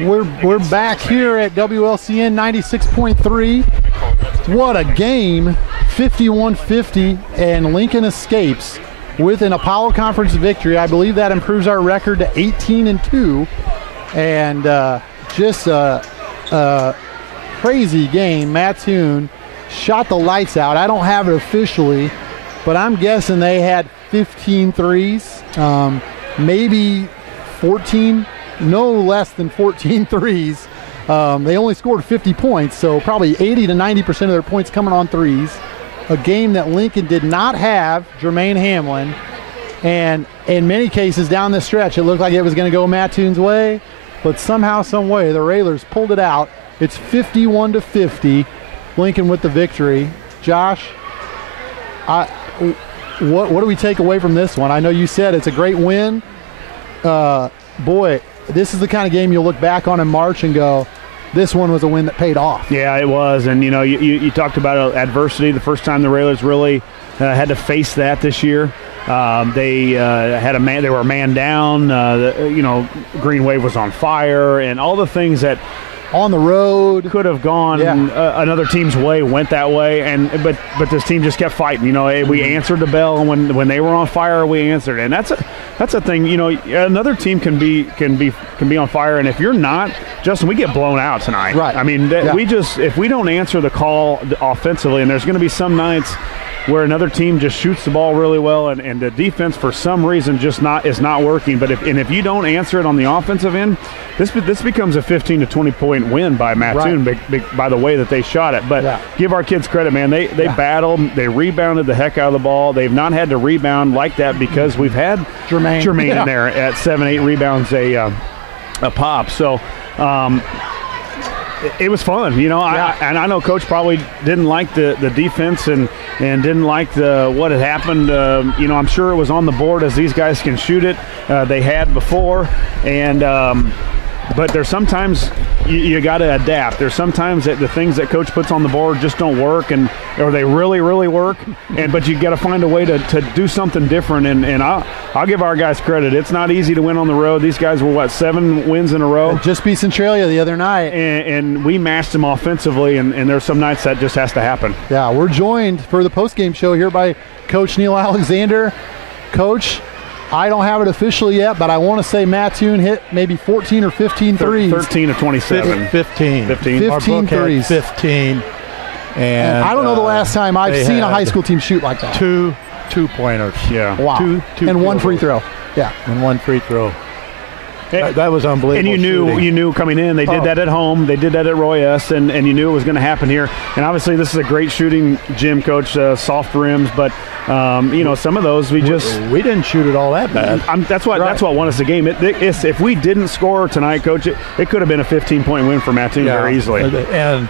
We're back here at WLCN 96.3. What a game, 51-50, and Lincoln escapes with an Apollo Conference victory. I believe that improves our record to 18-2, and just a crazy game. Mattoon shot the lights out. I don't have it officially, but I'm guessing they had 15 threes, maybe 14, no less than 14 threes. They only scored 50 points, so probably 80 to 90% of their points coming on threes. A game that Lincoln did not have Jermaine Hamlin, and in many cases down the stretch, it looked like it was going to go Mattoon's way, but somehow, some way, the Railers pulled it out. It's 51-50, Lincoln with the victory. Josh, what do we take away from this one? I know you said it's a great win. Boy, this is the kind of game you'll look back on in March and go, this one was a win that paid off. Yeah, it was. And, you know, you talked about adversity. The first time the Railers really had to face that this year. They they were a man down. Green Wave was on fire, and all the things that on the road could have gone another team's way went that way, but this team just kept fighting. You know, we answered the bell, and when they were on fire, we answered. And that's a thing. You know, another team can be on fire, and if you're not, Justin, we get blown out tonight. Right. I mean, if we don't answer the call offensively, and there's going to be some nights where another team just shoots the ball really well, and the defense for some reason is not working. But if you don't answer it on the offensive end, this becomes a 15 to 20 point win by Mattoon, right, by the way that they shot it. But give our kids credit, man. They battled, they rebounded the heck out of the ball. They've not had to rebound like that because we've had Jermaine in there at 7-8 rebounds a pop. So. It was fun, you know. I know Coach probably didn't like the defense and didn't like what had happened. I'm sure it was on the board as these guys can shoot it. They had before, and but there's sometimes you got to adapt. There's sometimes that the things that Coach puts on the board just don't work, or they really, really work. But you got to find a way to do something different. And I'll give our guys credit. It's not easy to win on the road. These guys were 7 wins in a row. Just beat Centralia the other night, and we matched them offensively. And there's some nights that just has to happen. Yeah, we're joined for the postgame show here by Coach Neil Alexander. Coach, I don't have it officially yet, but I want to say Mattoon hit maybe 14 or 15 threes. 13 of 27. 15 threes. 15. And I don't know the last time I've seen a high school team shoot like that. Two-pointers. Yeah. Wow. Two and one free throw. Yeah. And one free throw. That was unbelievable. And you knew coming in, they did that at home, they did that at Roy S., and you knew it was going to happen here. And obviously this is a great shooting gym, Coach, soft rims, but some of those we didn't shoot it all that bad. That's what won us the game. If we didn't score tonight, Coach, it could have been a 15-point win for Mattoon very easily. And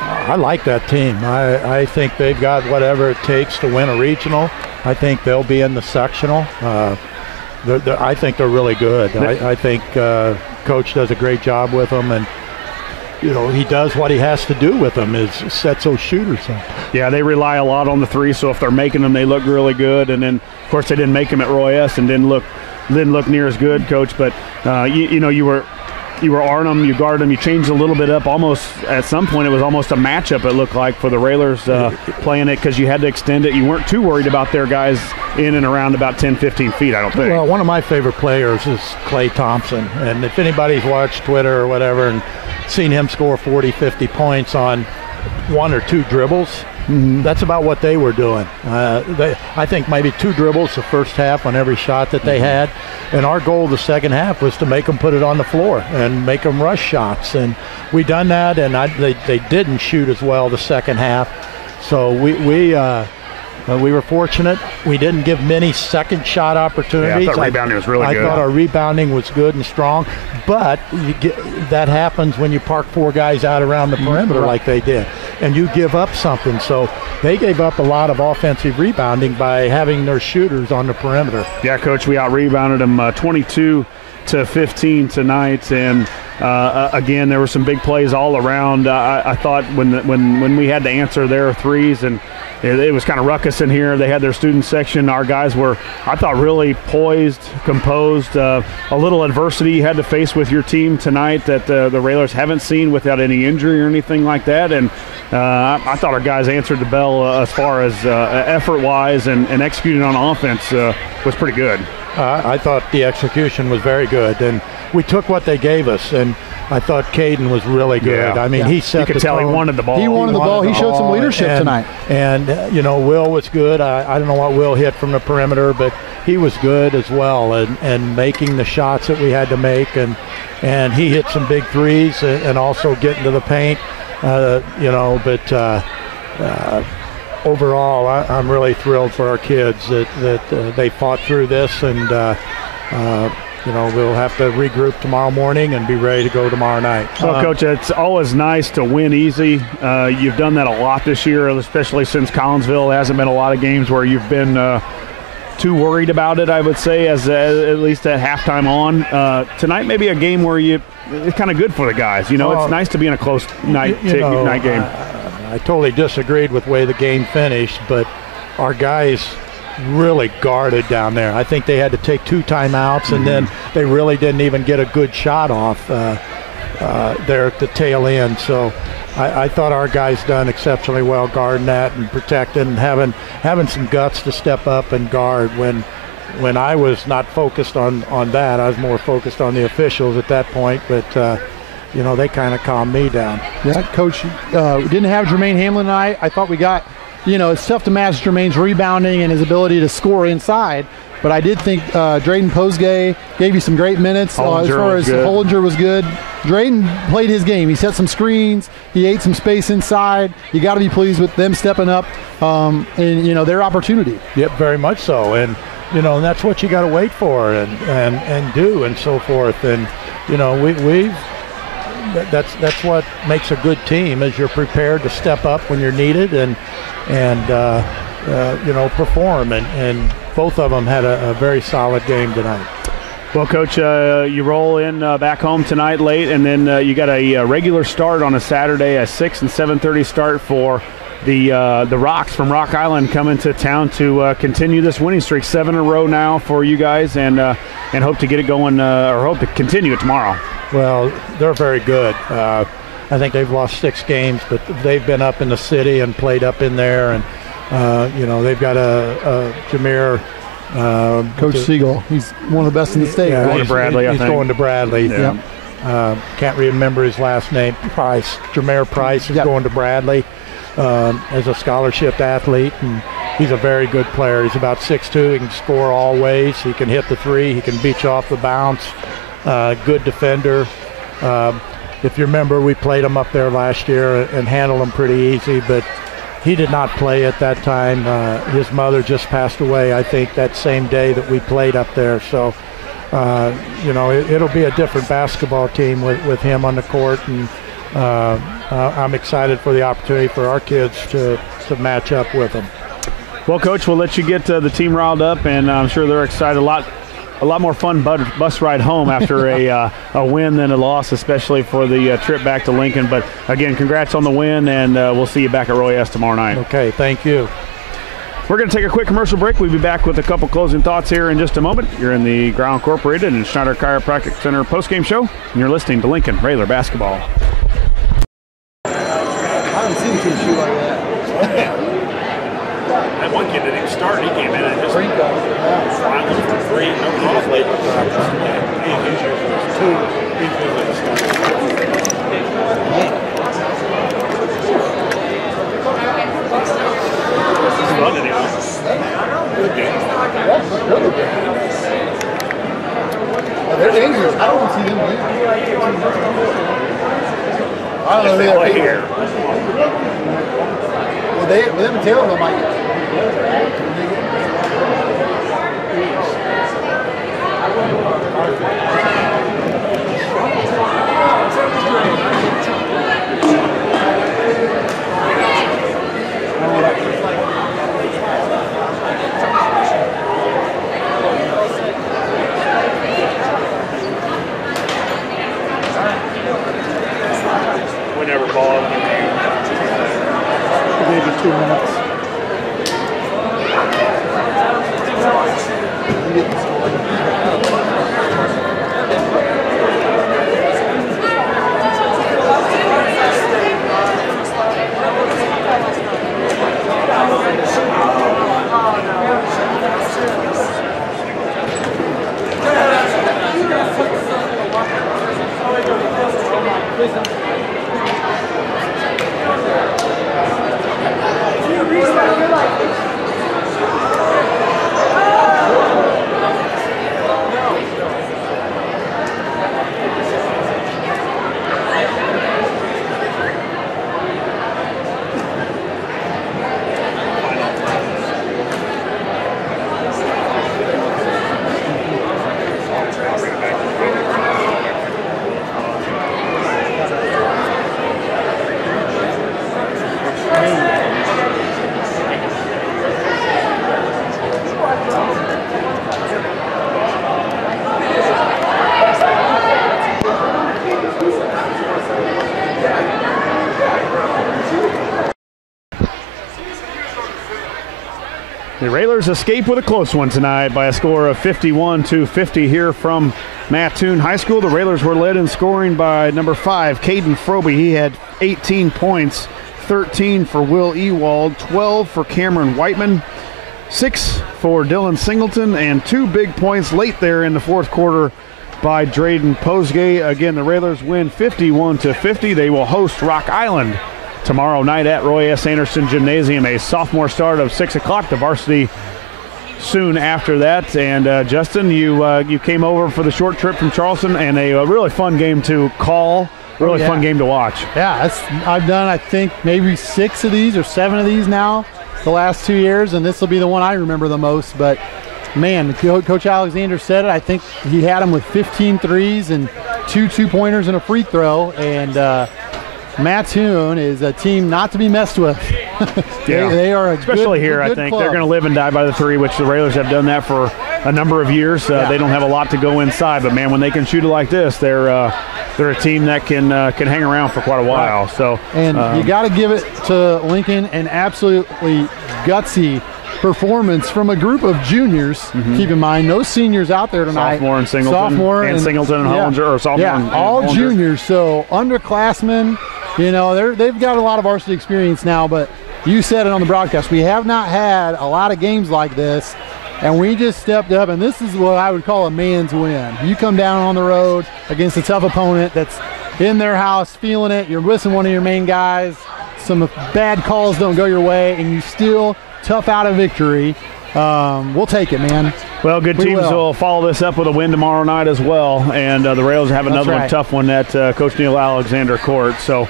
I like that team. I think they've got whatever it takes to win a regional. I think they'll be in the sectional. I think they're really good. I think Coach does a great job with them, and he does what he has to do with them is set those shooters up. Yeah, they rely a lot on the three, so if they're making them, they look really good. And then, of course, they didn't make them at Roy S. and didn't look near as good, Coach. But you were Arnhem, you guarded them, you changed a little bit up. Almost at some point, it was almost a matchup. It looked like for the Railers playing it because you had to extend it. You weren't too worried about their guys in and around about 10, 15 feet, I don't think. Well, one of my favorite players is Clay Thompson, and if anybody's watched Twitter or whatever and seen him score 40, 50 points on 1 or 2 dribbles, that's about what they were doing. I think maybe 2 dribbles the first half on every shot that they had, and our goal the second half was to make them put it on the floor and make them rush shots, and we done that, and they didn't shoot as well the second half, so we were fortunate. We didn't give many second shot opportunities. Yeah, I thought rebounding was really good. I thought our rebounding was good and strong, but that happens when you park 4 guys out around the perimeter like they did, and you give up something. So they gave up a lot of offensive rebounding by having their shooters on the perimeter. Yeah, Coach, we out-rebounded them 22-15 tonight, and again, there were some big plays all around. I thought when we had to answer their threes, and it was kind of ruckus in here. They had their student section. Our guys were, I thought, really poised, composed. A little adversity you had to face with your team tonight that the Railers haven't seen without any injury or anything like that. And I thought our guys answered the bell as far as effort-wise and executing on offense was pretty good. I thought the execution was very good, and we took what they gave us, and I thought Caden was really good. Yeah. I mean, he set the tone. You could tell he wanted the ball. He wanted the ball. He showed some leadership tonight. And, Will was good. I don't know what Will hit from the perimeter, but he was good as well, and making the shots that we had to make, and he hit some big threes and also getting to the paint, overall, I'm really thrilled for our kids that they fought through this, and we'll have to regroup tomorrow morning and be ready to go tomorrow night. Well, Coach, it's always nice to win easy. You've done that a lot this year, especially since Collinsville. There hasn't been a lot of games where you've been too worried about it, I would say, as at least at halftime on. Tonight may be a game where it's kind of good for the guys. It's nice to be in a close night game. I totally disagreed with the way the game finished, but our guys really guarded down there. I think they had to take 2 timeouts, and then they really didn't even get a good shot off there at the tail end. So I thought our guys done exceptionally well guarding that and protecting and having some guts to step up and guard when I was not focused on that. I was more focused on the officials at that point, but they kind of calmed me down. Yeah, Coach, we didn't have Jermaine Hamlin tonight. I thought we got, it's tough to match Jermaine's rebounding and his ability to score inside, but I did think Drayden Posgay gave you some great minutes. As far as Hollinger was good. Drayden played his game. He set some screens. He ate some space inside. You got to be pleased with them stepping up in their opportunity. Yep, very much so. And and that's what you got to wait for and do and so forth. And that's what makes a good team, is you're prepared to step up when you're needed and perform. And both of them had a very solid game tonight. Well, Coach, you roll in back home tonight late, and then you got a regular start on a Saturday, a 6 and 7:30 start for the Rocks from Rock Island coming to town to continue this winning streak. 7 in a row now for you guys, and hope to get it going, or hope to continue it tomorrow. Well, they're very good. I think they've lost 6 games, but they've been up in the city and played up in there, and they've got a Jameer. Coach Siegel, he's one of the best in the state. Yeah, right? Going to Bradley, he's going to Bradley. Yeah. Can't remember his last name. Price. Jameer Price is going to Bradley as a scholarship athlete, and he's a very good player. He's about 6'2". He can score all ways. He can hit the 3. He can beat you off the bounce. Good defender. If you remember, we played him up there last year and handled him pretty easy, but he did not play at that time. His mother just passed away, I think, that same day that we played up there. So, it'll be a different basketball team with him on the court, and I'm excited for the opportunity for our kids to match up with him. Well, Coach, we'll let you get the team riled up, and I'm sure they're excited. A lot more fun bus ride home after a win than a loss, especially for the trip back to Lincoln. But again, congrats on the win, and we'll see you back at Roy S. tomorrow night. Okay, thank you. We're going to take a quick commercial break. We'll be back with a couple closing thoughts here in just a moment. You're in the Ground Incorporated and Schneider Chiropractic Center postgame show, and you're listening to Lincoln Railer Basketball. I haven't seen him shoot like that. That one kid didn't even start. He came in and just finally for 3. No call late for practice. He's usually 2. He's usually the starter. It's fun anyway. Good game. They're dangerous. I don't want to see them win. I don't know who they're here. With them and Taylor, they might. We never ball. Maybe 2 minutes. The Railers escape with a close one tonight by a score of 51-50 here from Mattoon High School. The Railers were led in scoring by number 5, Caden Froby. He had 18 points, 13 for Will Ewald, 12 for Cameron Whiteman, 6 for Dylan Singleton, and 2 big points late there in the fourth quarter by Drayden Posgay. Again, the Railers win 51-50. They will host Rock Island tomorrow night at Roy S. Anderson Gymnasium, a sophomore start of 6 o'clock. The varsity soon after that. And Justin, you came over for the short trip from Charleston, and a really fun game to call, really fun game to watch. Yeah, I've done, I think, maybe 6 of these or 7 of these now the last 2 years, and this will be the one I remember the most. But man, Coach Alexander said it. I think he had him with 15 threes and 2 two-pointers and a free throw. And Mattoon is a team not to be messed with. They are especially here. I think club. They're going to live and die by the 3, which the Railers have done that for a number of years. They don't have a lot to go inside, but man, when they can shoot it like this, they're a team that can hang around for quite a while. Right. So and you got to give it to Lincoln, an absolutely gutsy performance from a group of juniors. Keep in mind, no seniors out there tonight. Sophomore and Singleton, Singleton and Hollinger, or sophomore and all Hollinger. Juniors. So underclassmen. You know, they've got a lot of varsity experience now, but you said it on the broadcast. We have not had a lot of games like this, and we just stepped up, and this is what I would call a man's win. You come down on the road against a tough opponent that's in their house, feeling it. You're missing one of your main guys. Some bad calls don't go your way, and you still tough out a victory. We'll take it, man. Well, good teams will follow this up with a win tomorrow night as well, and the Rails have another one, tough one at Coach Neil Alexander Court. So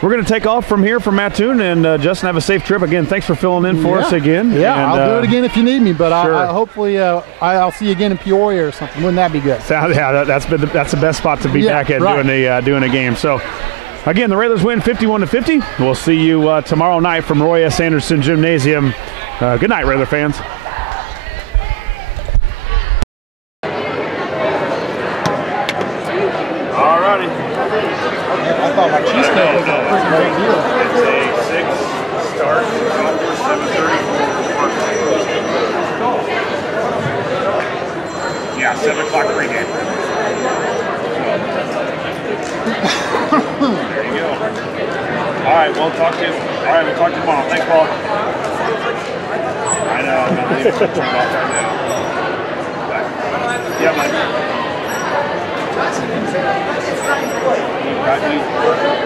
we're going to take off from here from Mattoon, and Justin, have a safe trip. Again, thanks for filling in for us again. Yeah, and I'll do it again if you need me, but sure. Hopefully I'll see you again in Peoria or something. Wouldn't that be good? Yeah, that's the best spot to be back at doing a game. So again, the Railers win 51-50. We'll see you tomorrow night from Roy S. Anderson Gymnasium. Good night, Railer fans. All righty. I thought my cheesecake was a freaking big deal. It's a 6 start, 7:30. Yeah, 7 o'clock pregame. There you go. All right, we'll talk to you. All right, we'll talk to you tomorrow. Thanks, Paul. I know. I'm not even turn it off right now. Yeah, Mike. Got you.